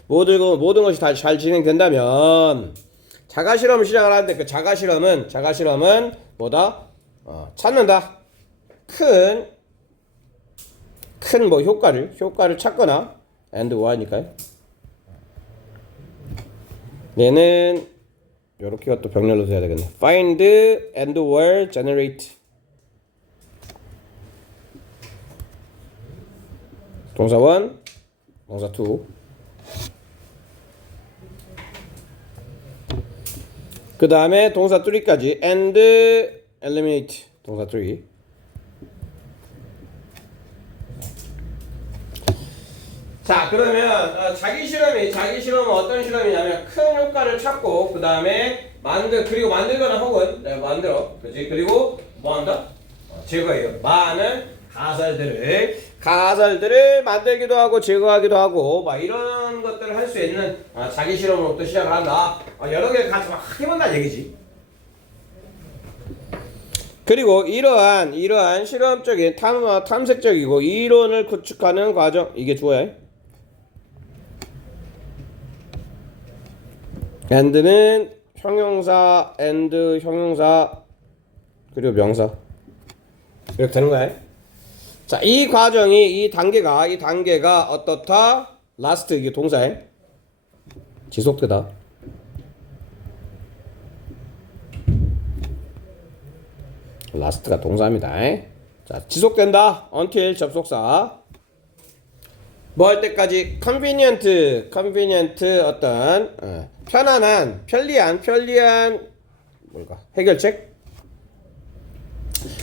모든 것이 다 잘 진행된다면 자가 실험을 시작을 하는데 그 자가 실험은 뭐다? 찾는다. 큰 뭐 효과를 찾거나 and why니까요. 얘는 요렇게 또 병렬로 써야 되겠네. Find and where generate. 동사 1, 동사 2. 그 다음에 동사 3까지 and eliminate. 동사 3. 자, 그러면 자기 실험은 어떤 실험이냐면 큰 효과를 찾고 그 다음에 그리고 만들거나 혹은 만들어, 그렇지? 그리고 뭐 한다? 제거해요. 많은 가설들을 만들기도 하고 제거하기도 하고 막 이런 것들을 할 수 있는 자기 실험으로부터 시작을 한다. 여러 개를 같이 막 해본다는 얘기지. 그리고 이러한 실험적인 탐색적이고 이론을 구축하는 과정, 이게 주어야. and는 형용사, 그리고 명사. 이렇게 되는 거야. 자, 이 단계가 어떻다? last, 이게 동사에 지속되다. last가 동사입니다. 자, 지속된다. until 접속사. 뭐 할 때까지? convenient 어떤 편안한, 편리한 해결책?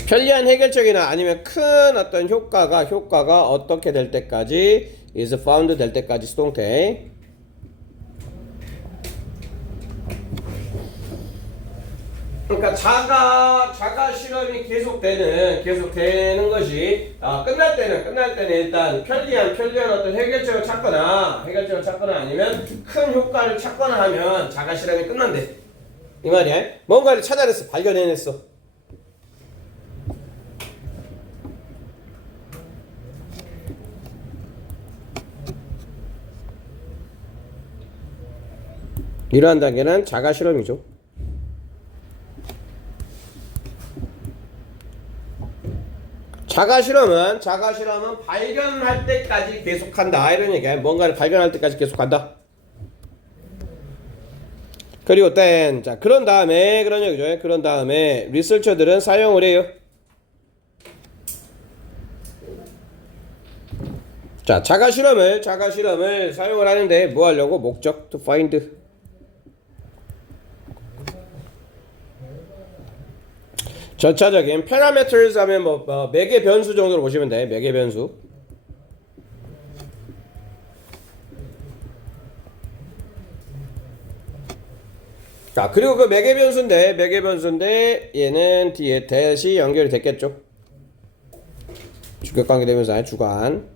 편리한 해결책이나 아니면 큰 어떤 효과가 어떻게 될 때까지 is found 될 때까지 수동태. 그러니까 자가 실험이 계속되는 것이 끝날 때는 일단 편리한 어떤 해결책을 찾거나 아니면 큰 효과를 찾거나 하면 자가 실험이 끝난대. 이 말이야. 뭔가를 찾아냈어, 발견해냈어. 이러한 단계는 자가 실험이죠. 자가 실험은 발견할 때까지 계속한다 이런 얘기야. 뭔가를 발견할 때까지 계속한다. 그리고 자 그런 다음에 그런 얘기죠. 그런 다음에 리서처들은 사용을 해요. 자 자가 실험을 사용을 하는데 뭐 하려고? 목적 to find. 전차적인 parameters 하면 매개 변수 정도로 보시면 돼. 매개 변수. 자, 그리고 그 매개 변수인데 얘는 뒤에 대시 연결이 됐겠죠. 주격관계 되면서 주관.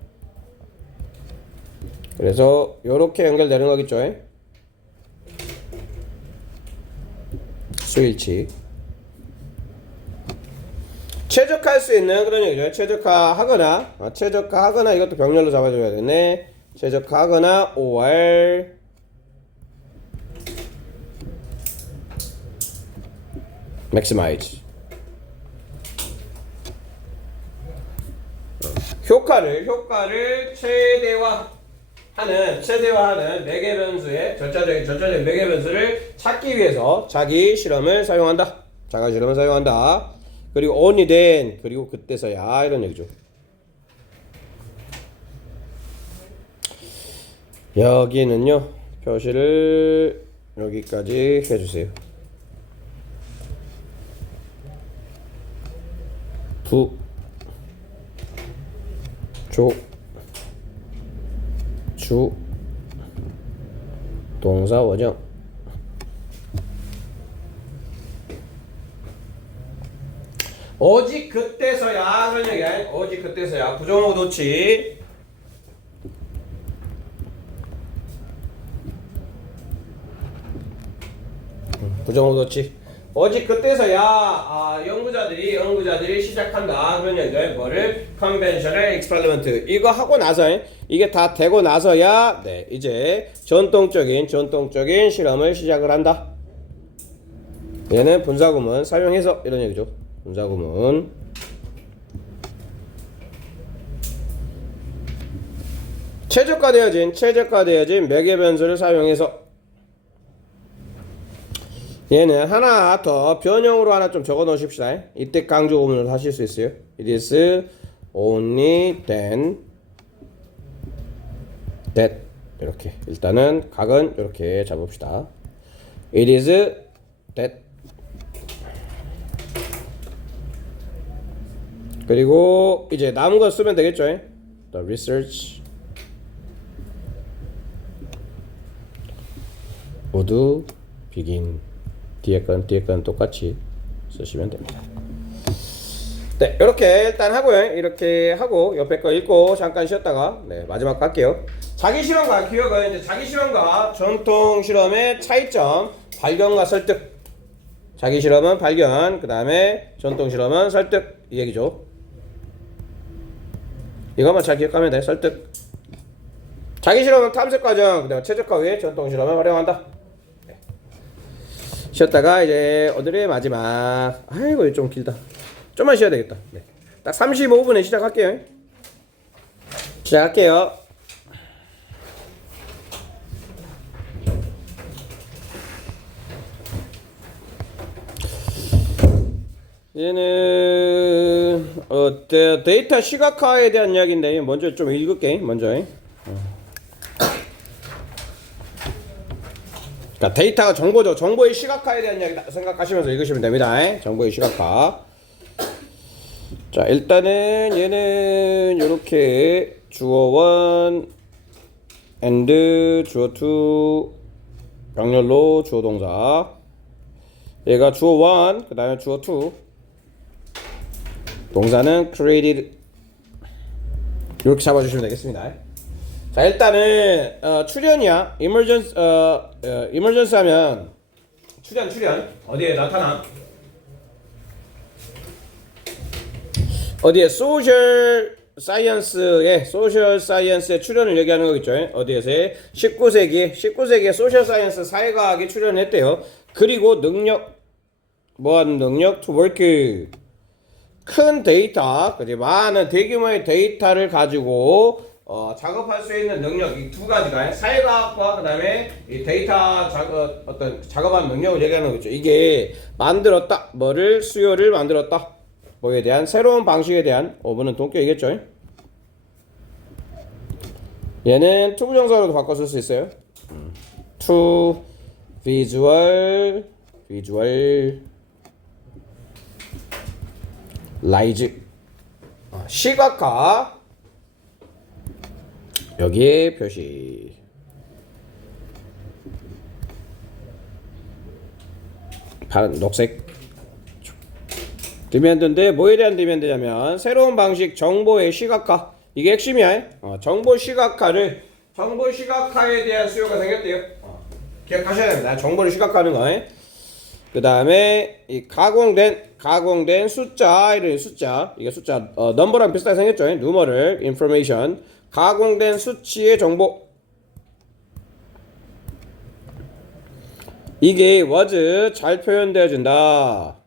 그래서 요렇게 연결되는 거겠죠. 스위치. 최적화할 수 있는 그런 얘기죠. 최적화하거나 이것도 병렬로 잡아줘야 되네. 최적화하거나 or maximize. 효과를 최대화하는 매개 변수의 전차적인 매개 변수를 찾기 위해서 자기 실험을 사용한다. 자가 실험을 사용한다. 그리고 only then, 그리고 그때서야 이런 얘기죠. 여기는요 표시를 여기까지 해주세요. 주 동사 원형. 오직 그때서야 그런 얘기야. 오직 그때서야 부정하고 놓지. 부정하고 놓지. 오직 그때서야 연구자들이 시작한다 그런 얘기야. 뭐를? conventional experiment. 이거 하고 나서 이게 다 되고 나서야 이제 전통적인 실험을 시작을 한다. 얘는 분사구문 사용해서 이런 얘기죠. 분사구문. 최적화되어진 매개 변수를 사용해서 얘는 하나 더 변형으로 하나 좀 적어 놓으십시다. 이때 강조 구문을 하실 수 있어요. It is only then that. 이렇게 일단은 각은 이렇게 잡읍시다. It is that. 그리고 이제 남은 거 쓰면 되겠죠. The research would begin. 뒤에 건 똑같이 쓰시면 됩니다. 네, 이렇게 일단 하고요. 이렇게 하고 옆에 거 읽고 잠깐 쉬었다가 마지막 갈게요. 자기 실험과 기억은 이제 자기 실험과 전통 실험의 차이점, 발견과 설득. 자기 실험은 발견, 그 다음에 전통 실험은 설득 이 얘기죠. 이것만 잘 기억하면 돼. 설득. 자기 실험은 탐색 과정, 그다음 최적화 후에 전통 실험을 활용한다. 쉬었다가 이제 오늘의 마지막. 아이고 이거 좀 길다. 좀만 쉬어야 되겠다. 딱 35분에 시작할게요. 얘는 데이터 시각화에 대한 이야기인데 먼저 좀 읽을게. 그러니까 데이터가 정보죠. 정보의 시각화에 대한 이야기 생각하시면서 읽으시면 됩니다. 정보의 시각화. 자, 일단은 얘는 이렇게 주어 1 and 주어 2 병렬로 주어 동사. 얘가 주어 1, 그 다음에 주어 2. 동사는 created. 이렇게 잡아주시면 되겠습니다. 자, 일단은 출연이야. emergency 하면 출연 어디에 나타나? 어디에 소셜 사이언스의 출연을 얘기하는 거겠죠. 어디에서 19세기에 소셜 사이언스 사회과학에 출연했대요. 그리고 뭐하는 능력? to work. 큰 데이터, 많은 대규모의 데이터를 가지고 작업할 수 있는 능력, 이 두 가지가 사회과학과 그다음에 이 데이터 작업하는 능력을 얘기하는 거죠. 이게 만들었다, 뭐를 수요를 만들었다, 뭐에 대한 새로운 방식에 대한 오브는 동격이겠죠. 얘는 투부정사로도 바꿔 쓸 수 있어요. to visual 라이즈 시각화 여기에 표시 파란 녹색 디맨드인데 뭐에 대한 디맨드냐면 새로운 방식 정보의 시각화 이게 핵심이야. 정보 시각화에 대한 수요가 생겼대요. 기억하셔야 됩니다. 정보를 시각화하는 거. 그 다음에 이 가공된 숫자 이게 숫자 넘버랑 비슷하게 생겼죠. 누머럴 information 가공된 수치의 정보 이게 was 잘 표현되어진다.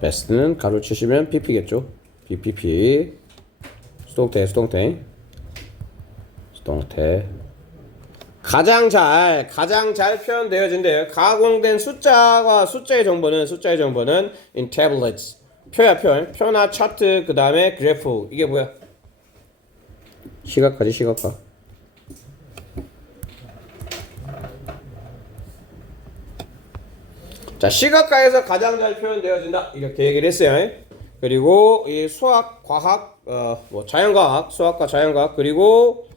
best는 가로 치시면 pp겠죠. bpp 수동태 가장 잘 표현되어진대요. 가공된 숫자의 정보는 in tablets 표나 차트 그 다음에 그래프 이게 뭐야? 시각화. 자, 시각화에서 가장 잘 표현되어진다 이렇게 얘기를 했어요. 그리고 이 수학, 과학, 자연과학, 수학과 자연과학 그리고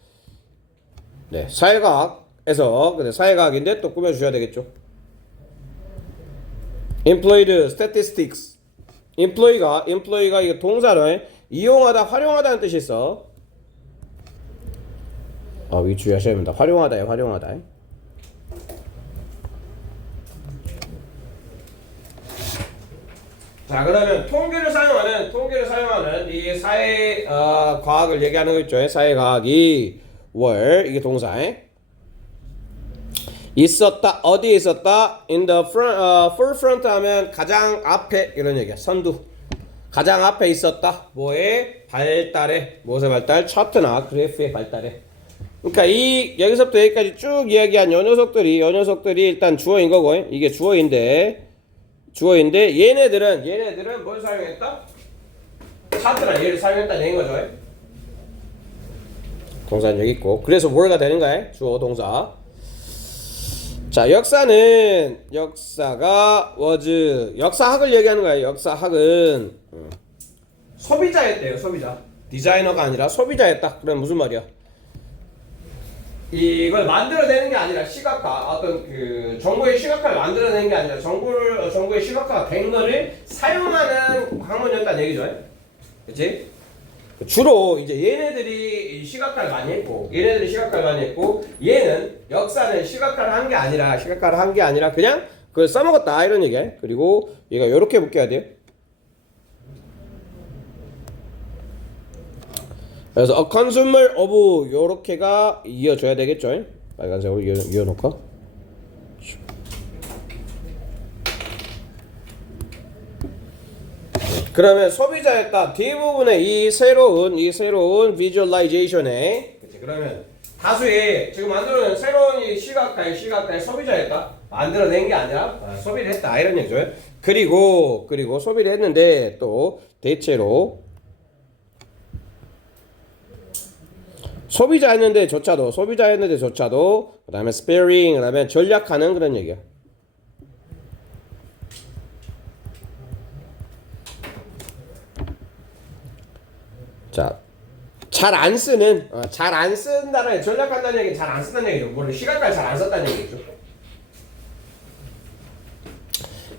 사회과학에서 사회과학인데 또 꾸며주셔야 되겠죠. employed statistics. employ가 이거 동사로 이용하다, 활용하다는 뜻이 있어. 위 주의하셔야 됩니다. 활용하다. 자, 그러면 통계를 사용하는 이 사회 과학을 얘기하는 거 있죠. 사회과학이 이게 동사에 있었다. 어디에 있었다? in the forefront 하면 가장 앞에 이런 얘기야. 선두. 가장 앞에 있었다. 무엇의 발달? 차트나 그래프의 발달에. 그러니까 여기서부터 여기까지 쭉 이야기한 요 녀석들이 일단 주어인 거고 이게 주어인데 얘네들은 뭘 사용했다? 차트나 얘를 사용했다는 얘기인 거죠. 동사는 여기 있고 그래서 뭐가 되는 거야? 주어 동사. 자, 역사가 was 역사학을 얘기하는 거야. 역사학은 소비자였대요. 소비자. 디자이너가 아니라 소비자였다. 그럼 무슨 말이야? 이걸 만들어내는 게 아니라 시각화 어떤 정보의 시각화를 만들어내는 게 아니라 정보의 시각화가 된 거를 사용하는 학문이었다는 얘기죠. 그렇지? 주로 이제 얘네들이 시각화를 많이 했고 얘는 역사는 시각화를 한 게 아니라 그냥 그걸 써먹었다 이런 얘기야. 그리고 얘가 요렇게 묶여야 돼요. 그래서 a consumer of 요렇게가 이어져야 되겠죠. 빨간색으로 이어놓고 그러면 소비자였다. 뒷부분에 이 새로운 visualization에 그러면 다수의 지금 만들어낸 새로운 이 시각화의 소비자였다. 만들어낸 게 아니라 소비를 했다 이런 얘기죠. 그리고 소비를 했는데 또 대체로 소비자였는데조차도 그 다음에 sparing 그 다음에 전략하는 그런 얘기야. 자, 잘 안 쓴다는 전략한다는 얘기는 잘 안 쓴다는 얘기죠. 물론 시각까지 잘 안 썼다는 얘기죠.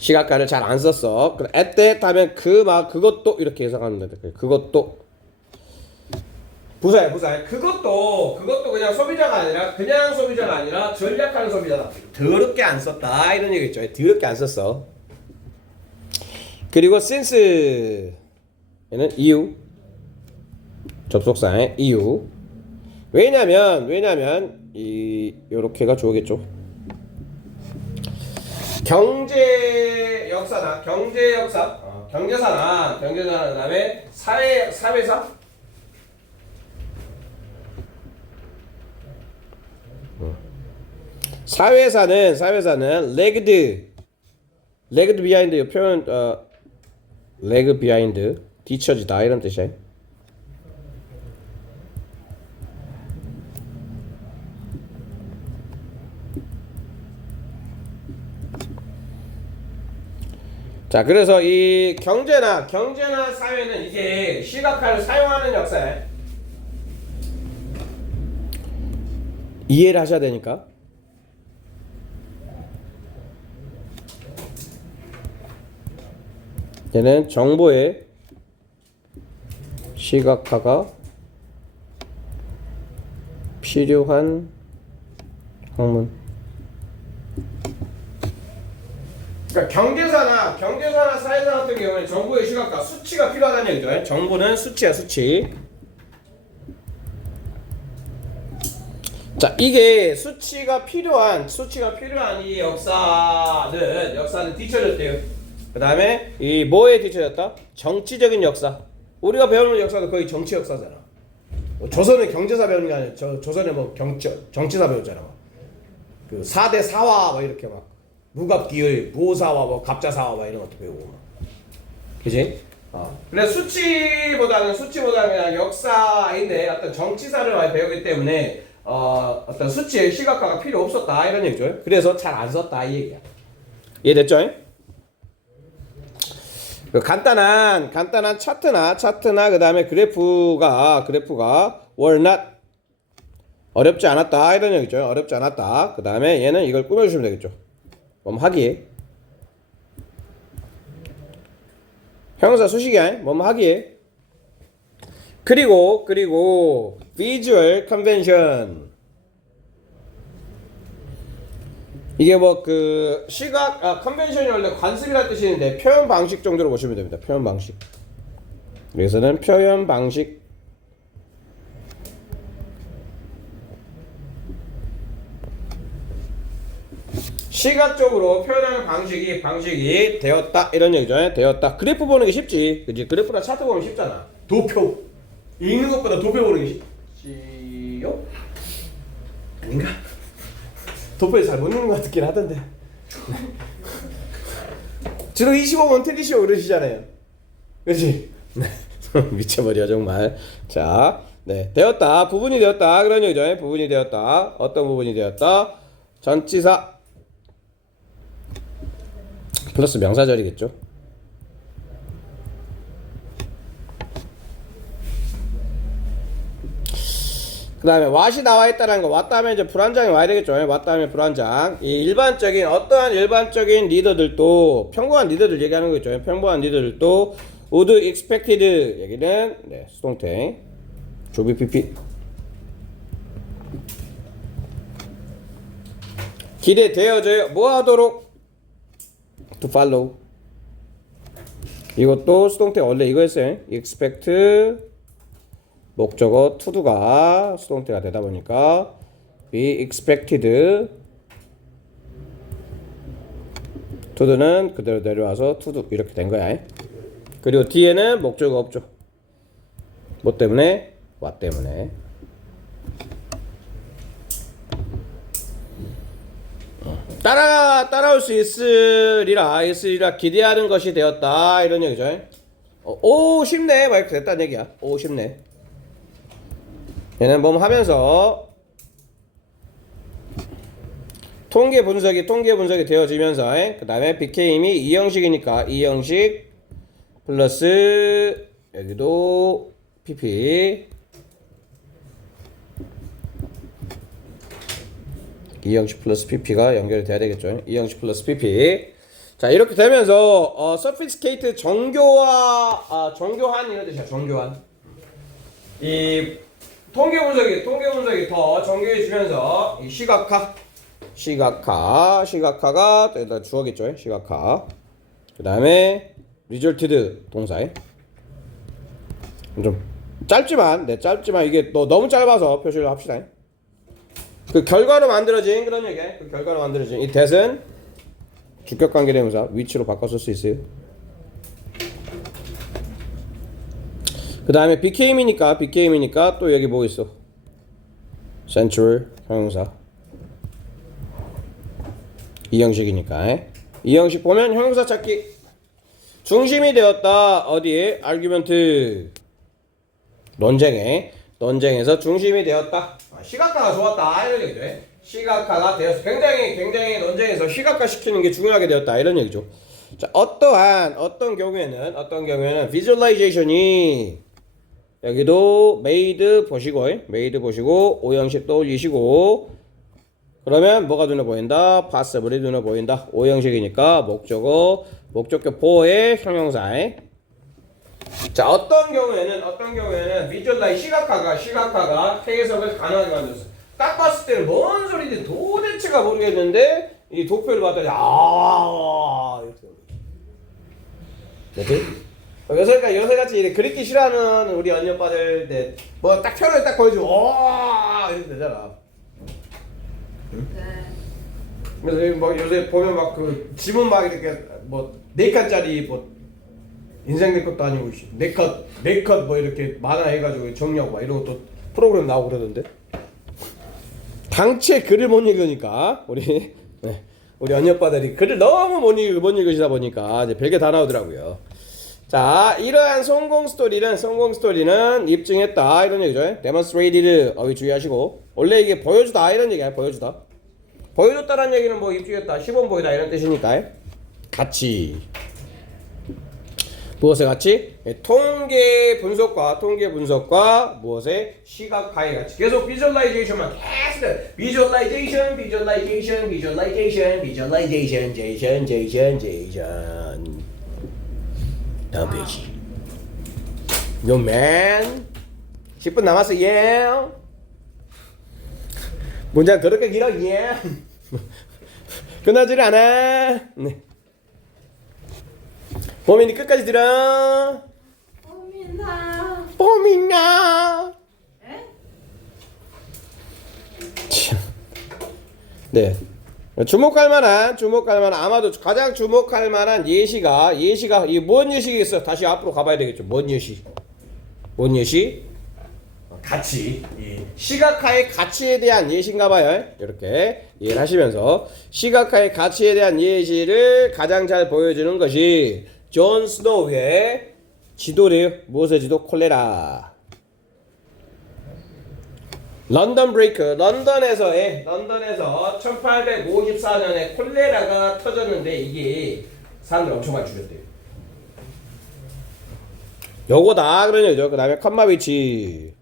시각화를 잘 안 썼어. at that 하면 그것도 이렇게 해석하면 돼. 그것도 부사야. 그것도 그냥 소비자가 아니라 전략하는 소비자다. 더럽게 안 썼다 이런 얘기겠죠. 더럽게 안 썼어. 그리고 since 얘는 이유, 접속사의 이유. 왜냐면 요렇게가 좋겠죠. 경제사나 그다음에 사회사. 사회사는 lagged behind 이 표현 leg behind 뒤처지다 이런 뜻이야. 자, 그래서 이 경제나 사회는 이게 시각화를 사용하는 역사에 이해를 하셔야 되니까. 얘는 정보의 시각화가 필요한 학문. 그러니까 경제사나 사회사 같은 경우는 정보의 시각화, 수치가 필요하다는 얘기죠. 정보는 수치야, 수치. 자, 이게 수치가 필요한 이 역사는 뒤쳐졌대요. 그 다음에 이 뭐에 뒤쳐졌다? 정치적인 역사. 우리가 배우는 역사도 거의 정치 역사잖아. 조선은 경제사 배우는 게 아니라 조선에 뭐 정치사 배웠잖아. 그 4대 사화 뭐 이렇게 막 무갑기의 부호사화 뭐 갑자사화 막 이런 것도 배우고 막. 그지? 근데 수치보다는 그냥 역사인데 어떤 정치사를 많이 배우기 때문에 어떤 수치의 시각화가 필요 없었다 이런 얘기죠. 그래서 잘 안 썼다 이 얘기야. 이해됐죠? 그 간단한 차트나 그 다음에 그래프가 were not 어렵지 않았다 이런 얘기죠. 어렵지 않았다. 그 다음에 얘는 이걸 꾸며주시면 되겠죠. 뭐뭐 하기에 형용사 수식이야. 뭐뭐 하기에. 그리고 visual convention 이게 뭐 그 시각 컨벤션이 원래 관습이라는 뜻이 있는데 표현 방식 정도로 보시면 됩니다. 표현 방식. 여기서는 표현 방식. 시각적으로 표현하는 방식이 되었다 이런 얘기죠. 되었다. 그래프 보는 게 쉽지. 그지? 그래프나 차트 보면 쉽잖아. 도표 읽는 것보다 도표 보는 게 쉽지요? 아닌가? 도표에 잘 못 읽는 것 같긴 하던데. 지도 25번 틀리시오 그러시잖아요. 그렇지? 미쳐버려 정말. 자, 네 되었다. 부분이 되었다. 그런 얘기죠. 부분이 되었다. 어떤 부분이 되었다? 전치사 플러스 명사절이겠죠. 그 다음에 what이 나와 있다는 거, 왔다 하면 이제 불안장이 와야 되겠죠. 왔다 하면 불안장. 이 어떠한 일반적인 리더들도, 평범한 리더들 얘기하는 거겠죠. 평범한 리더들도 would expected 얘기는, 네, 수동태. 조비 PP. 기대되어져요. 뭐 하도록? to follow. 이것도 수동태 원래 이거였어요. expect 목적어 to도가 수동태가 되다 보니까 be expected to는 그대로 내려와서 to 이렇게 된 거야. 그리고 뒤에는 목적어 없죠. 뭐 때문에? what 때문에. 따라올 수 있으리라 기대하는 것이 되었다 이런 얘기죠. 오 쉽네 막 이렇게 됐다는 얘기야. 오 쉽네. 얘는 뭐 하면서 통계 분석이 되어지면서 그 다음에 became이 이 형식이니까 이 형식 플러스 여기도 pp 이 형식 플러스 pp가 연결이 돼야 되겠죠. 이 형식 플러스 pp 자 이렇게 되면서 sophisticate 정교한 이런 뜻이야. 정교한. 이 통계 분석이 더 정교해지면서 이 시각화가 일단 주어겠죠. 시각화. 그 다음에 resulted 동사에 좀 짧지만 이게 너무 짧아서 표시를 합시다. 그 결과로 만들어진 그런 얘기야. 그 결과로 만들어진 이 that은 주격관계 대명사 위치로 바꿔 쓸 수 있어요. 그 다음에 became이니까 또 여기 뭐 있어? central 형용사. 이 형식이니까. 이 형식 보면 형용사 찾기. 중심이 되었다. 어디에? argument. 논쟁에서 중심이 되었다. 시각화가 좋았다. 이런 얘기죠. 시각화가 되었어. 굉장히 논쟁에서 시각화 시키는 게 중요하게 되었다. 이런 얘기죠. 자, 어떤 경우에는 visualization이 여기도 made 보시고 오형식 떠올리시고 그러면 뭐가 눈에 보인다? possibly 눈에 보인다. 오형식이니까 목적격 보호의 형용사. 자, 어떤 경우에는 visualize 시각화가 해석을 가능하게 만들었어. 딱 봤을 때는 뭔 소리인지 도대체가 모르겠는데 이 도표를 봤더니 이렇게 그렇지? 요새같이 그리기 싫어하는 우리 언니 오빠들 뭐 딱 표를 딱 보여주고 이렇게 되잖아. 응? 네. 그래서 뭐 요새 보면 막 그 지문 막 이렇게 뭐 4칸짜리 뭐 인생 내 것도 아니고 네 컷 뭐 이렇게 만화 해가지고 정리하고 막 이런 것도 프로그램 나오고 그러던데. 당최 글을 못 읽으니까 우리 언니 오빠들이 글을 너무 못 읽으시다 보니까 이제 별게 다 나오더라고요. 자, 이러한 성공 스토리는 입증했다 이런 얘기죠. demonstrated 주의하시고 원래 이게 보여주다 이런 얘기야. 보여줬다라는 얘기는 뭐 입증했다, 시범 보이다 이런 뜻이니까 같이. 무엇의 같이? 통계 분석과 무엇의 시각화의 같이. 계속 visualization만 계속 visualization 다음 페이지. Yo man 10분 남았어. yeah. 문장 그렇게 길어. yeah. 끝나질 않아. 네. 범인이 끝까지 들어. 범인아. 에? 네. 주목할 만한 아마도 가장 주목할 만한 예시가 이 뭔 예시가 있어? 다시 앞으로 가봐야 되겠죠. 뭔 예시? 가치. 시각화의 가치에 대한 예시인가 봐요. 이렇게 이해를 하시면서 시각화의 가치에 대한 예시를 가장 잘 보여주는 것이 존 스노우의 지도래요. 무엇의 지도? 콜레라. 런던 브레이크. 런던에서 1854년에 콜레라가 터졌는데 이게 사람들 엄청 많이 죽였대요. 요거다 그런 얘기죠. 그 다음에 컴마 위치.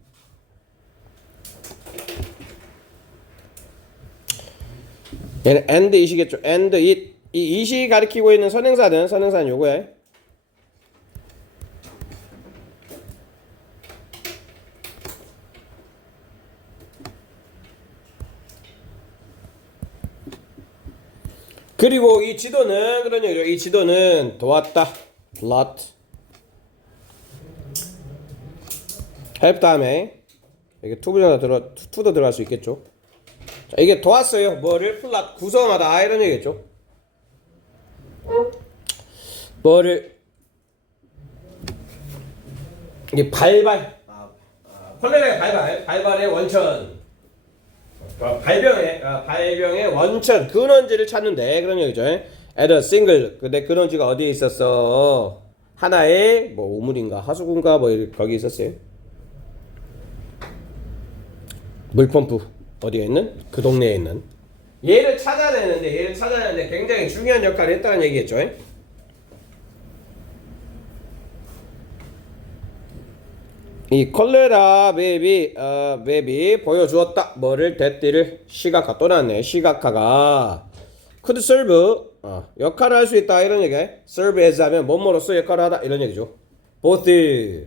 얘는 and it이겠죠. and it. 이 it이 가리키고 있는 선행사는 요거야. 그리고 이 지도는 그런 얘기죠. 이 지도는 도왔다. plot. help 다음에 이게 to도 들어갈 수 있겠죠. 자, 이게 도왔어요. 뭐를? 플롯 구성하다 이런 얘기겠죠. 뭐를? 이게 콜레라의 발발의 원천. 발병의 원천 근원지를 찾는데 그런 얘기죠. at a single. 근데 근원지가 어디에 있었어? 하나의 뭐 우물인가 하수구인가 뭐 거기 있었어요. 물펌프 어디에 있는? 그 동네에 있는. 얘를 찾아내는데 굉장히 중요한 역할을 했다는 얘기겠죠. 이 콜레라 맵이 보여주었다. 뭐를? 대띠를 시각화 또 나왔네. 시각화가 could serve 역할을 할 수 있다 이런 얘기야. serve as 하면 뭐뭐로서 역할을 하다 이런 얘기죠. both A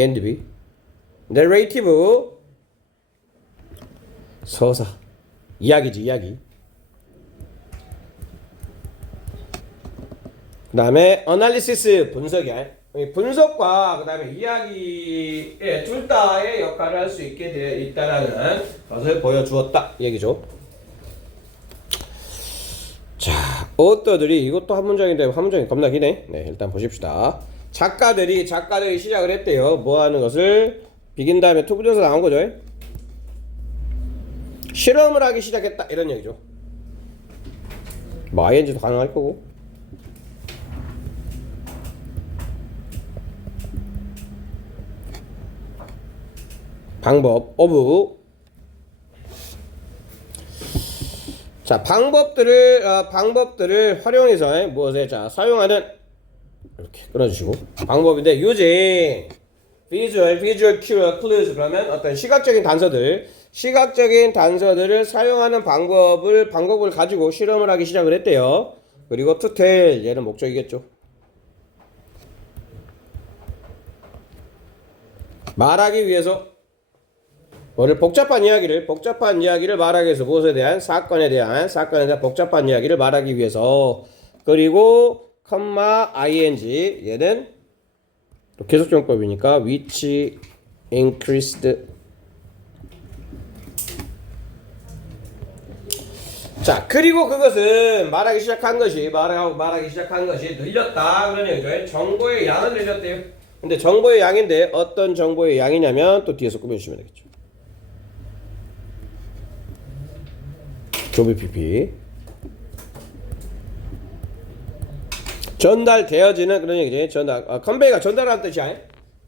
and B. narrative 서사 이야기지 이야기. 그 다음에 analysis 분석이야. 분석과 그 다음에 이야기에 둘 다의 역할을 할 수 있게 되어 있다라는 것을 보여주었다 얘기죠. 자, 어떠들이 이것도 한 문장인데 한 문장이 겁나 기네. 네, 일단 보십시다. 작가들이 시작을 했대요. 뭐 하는 것을 비긴 다음에 to 부정사 나온 거죠. 실험을 하기 시작했다 이런 얘기죠. 뭐 ing도 가능할 거고. 방법 of. 자, 방법들을 활용해서 무엇에 사용하는 이렇게 끊어주시고 방법인데 using visual clues 그러면 어떤 시각적인 단서들을 사용하는 방법을 가지고 실험을 하기 시작을 했대요. 그리고 to tell 얘는 목적이겠죠. 말하기 위해서 뭐를 복잡한 이야기를 말하기 위해서 무엇에 대한 사건에 대한 복잡한 이야기를 말하기 위해서. 그리고 ing 얘는 또 계속적용법이니까 which increased. 자, 그리고 그것은 말하기 시작한 것이 늘렸다 그런 얘기죠. 정보의 양을 늘렸대요. 근데 정보의 양인데 어떤 정보의 양이냐면 또 뒤에서 꾸며주시면 되겠죠. 조비 PP 전달되어지는 그런 얘기지. 컨베이가 전달하는 뜻이야.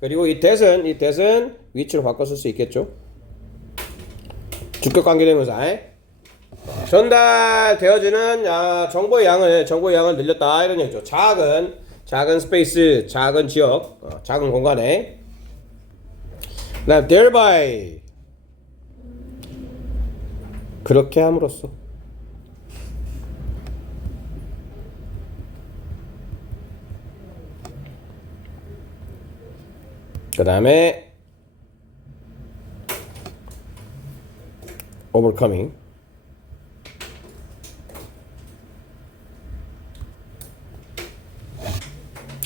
그리고 이 that은 위치로 바꿔 쓸 수 있겠죠. 주격 관계대명사. 전달되어지는 정보의 양을 늘렸다 이런 얘기죠. 작은 스페이스, 작은 지역, 작은 공간에. 그다음 thereby 그렇게 함으로써. 그 다음에 overcoming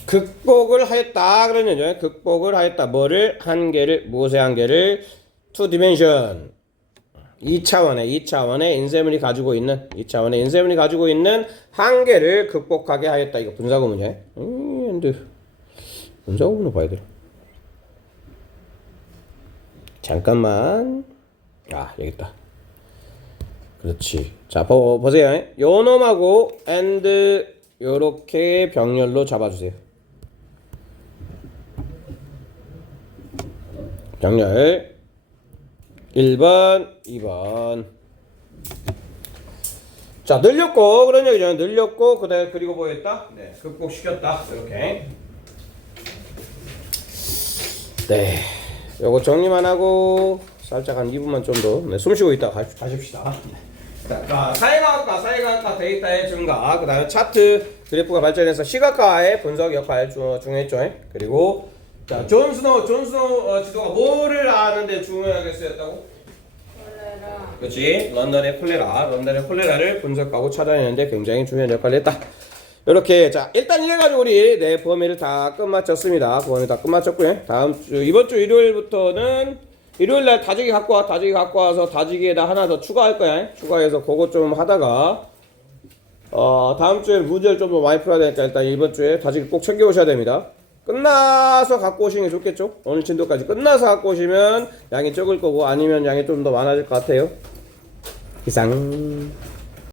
극복을 하였다 그런 얘기죠. 극복을 하였다. 무엇의 한계를 two dimension 2차원의 인쇄물이 가지고 있는 한계를 극복하게 하였다. 이거 분사구문이야. 분사구문을 봐야 돼. 잠깐만. 여기 있다. 그렇지. 자, 보세요. 요 놈하고 and 요렇게 병렬로 잡아주세요. 병렬 1번, 2번. 자, 늘렸고 그런 얘기죠. 늘렸고 그리고 뭐 했다? 네, 극복시켰다. 이렇게. 네, 요거 정리만 하고 살짝 한 2분만 좀 더 숨 쉬고 있다 가십시다. 자, 사회과학과 데이터의 증가, 그 다음에 차트 그래프가 발전해서 시각화의 분석 역할 중요했죠. 그리고 자, 존 스노우 지도가 뭐를 아는데 중요하게 쓰였다고? 콜레라. 그렇지. 런던의 콜레라를 분석하고 찾아내는데 굉장히 중요한 역할을 했다. 이렇게. 자, 일단 이래가지고 우리 범위를 다 끝마쳤습니다. 범위 다 끝마쳤고요. 다음 주 이번 주 일요일부터는 일요일날 다지기 갖고 와서 다지기에다 하나 더 추가할 거야. 추가해서 그거 좀 하다가 다음 주에 문제를 좀 더 많이 풀어야 되니까 일단 이번 주에 다지기 꼭 챙겨 오셔야 됩니다. 끝나서 갖고 오시는 게 좋겠죠? 오늘 진도까지 끝나서 갖고 오시면 양이 적을 거고 아니면 양이 좀 더 많아질 것 같아요. 이상.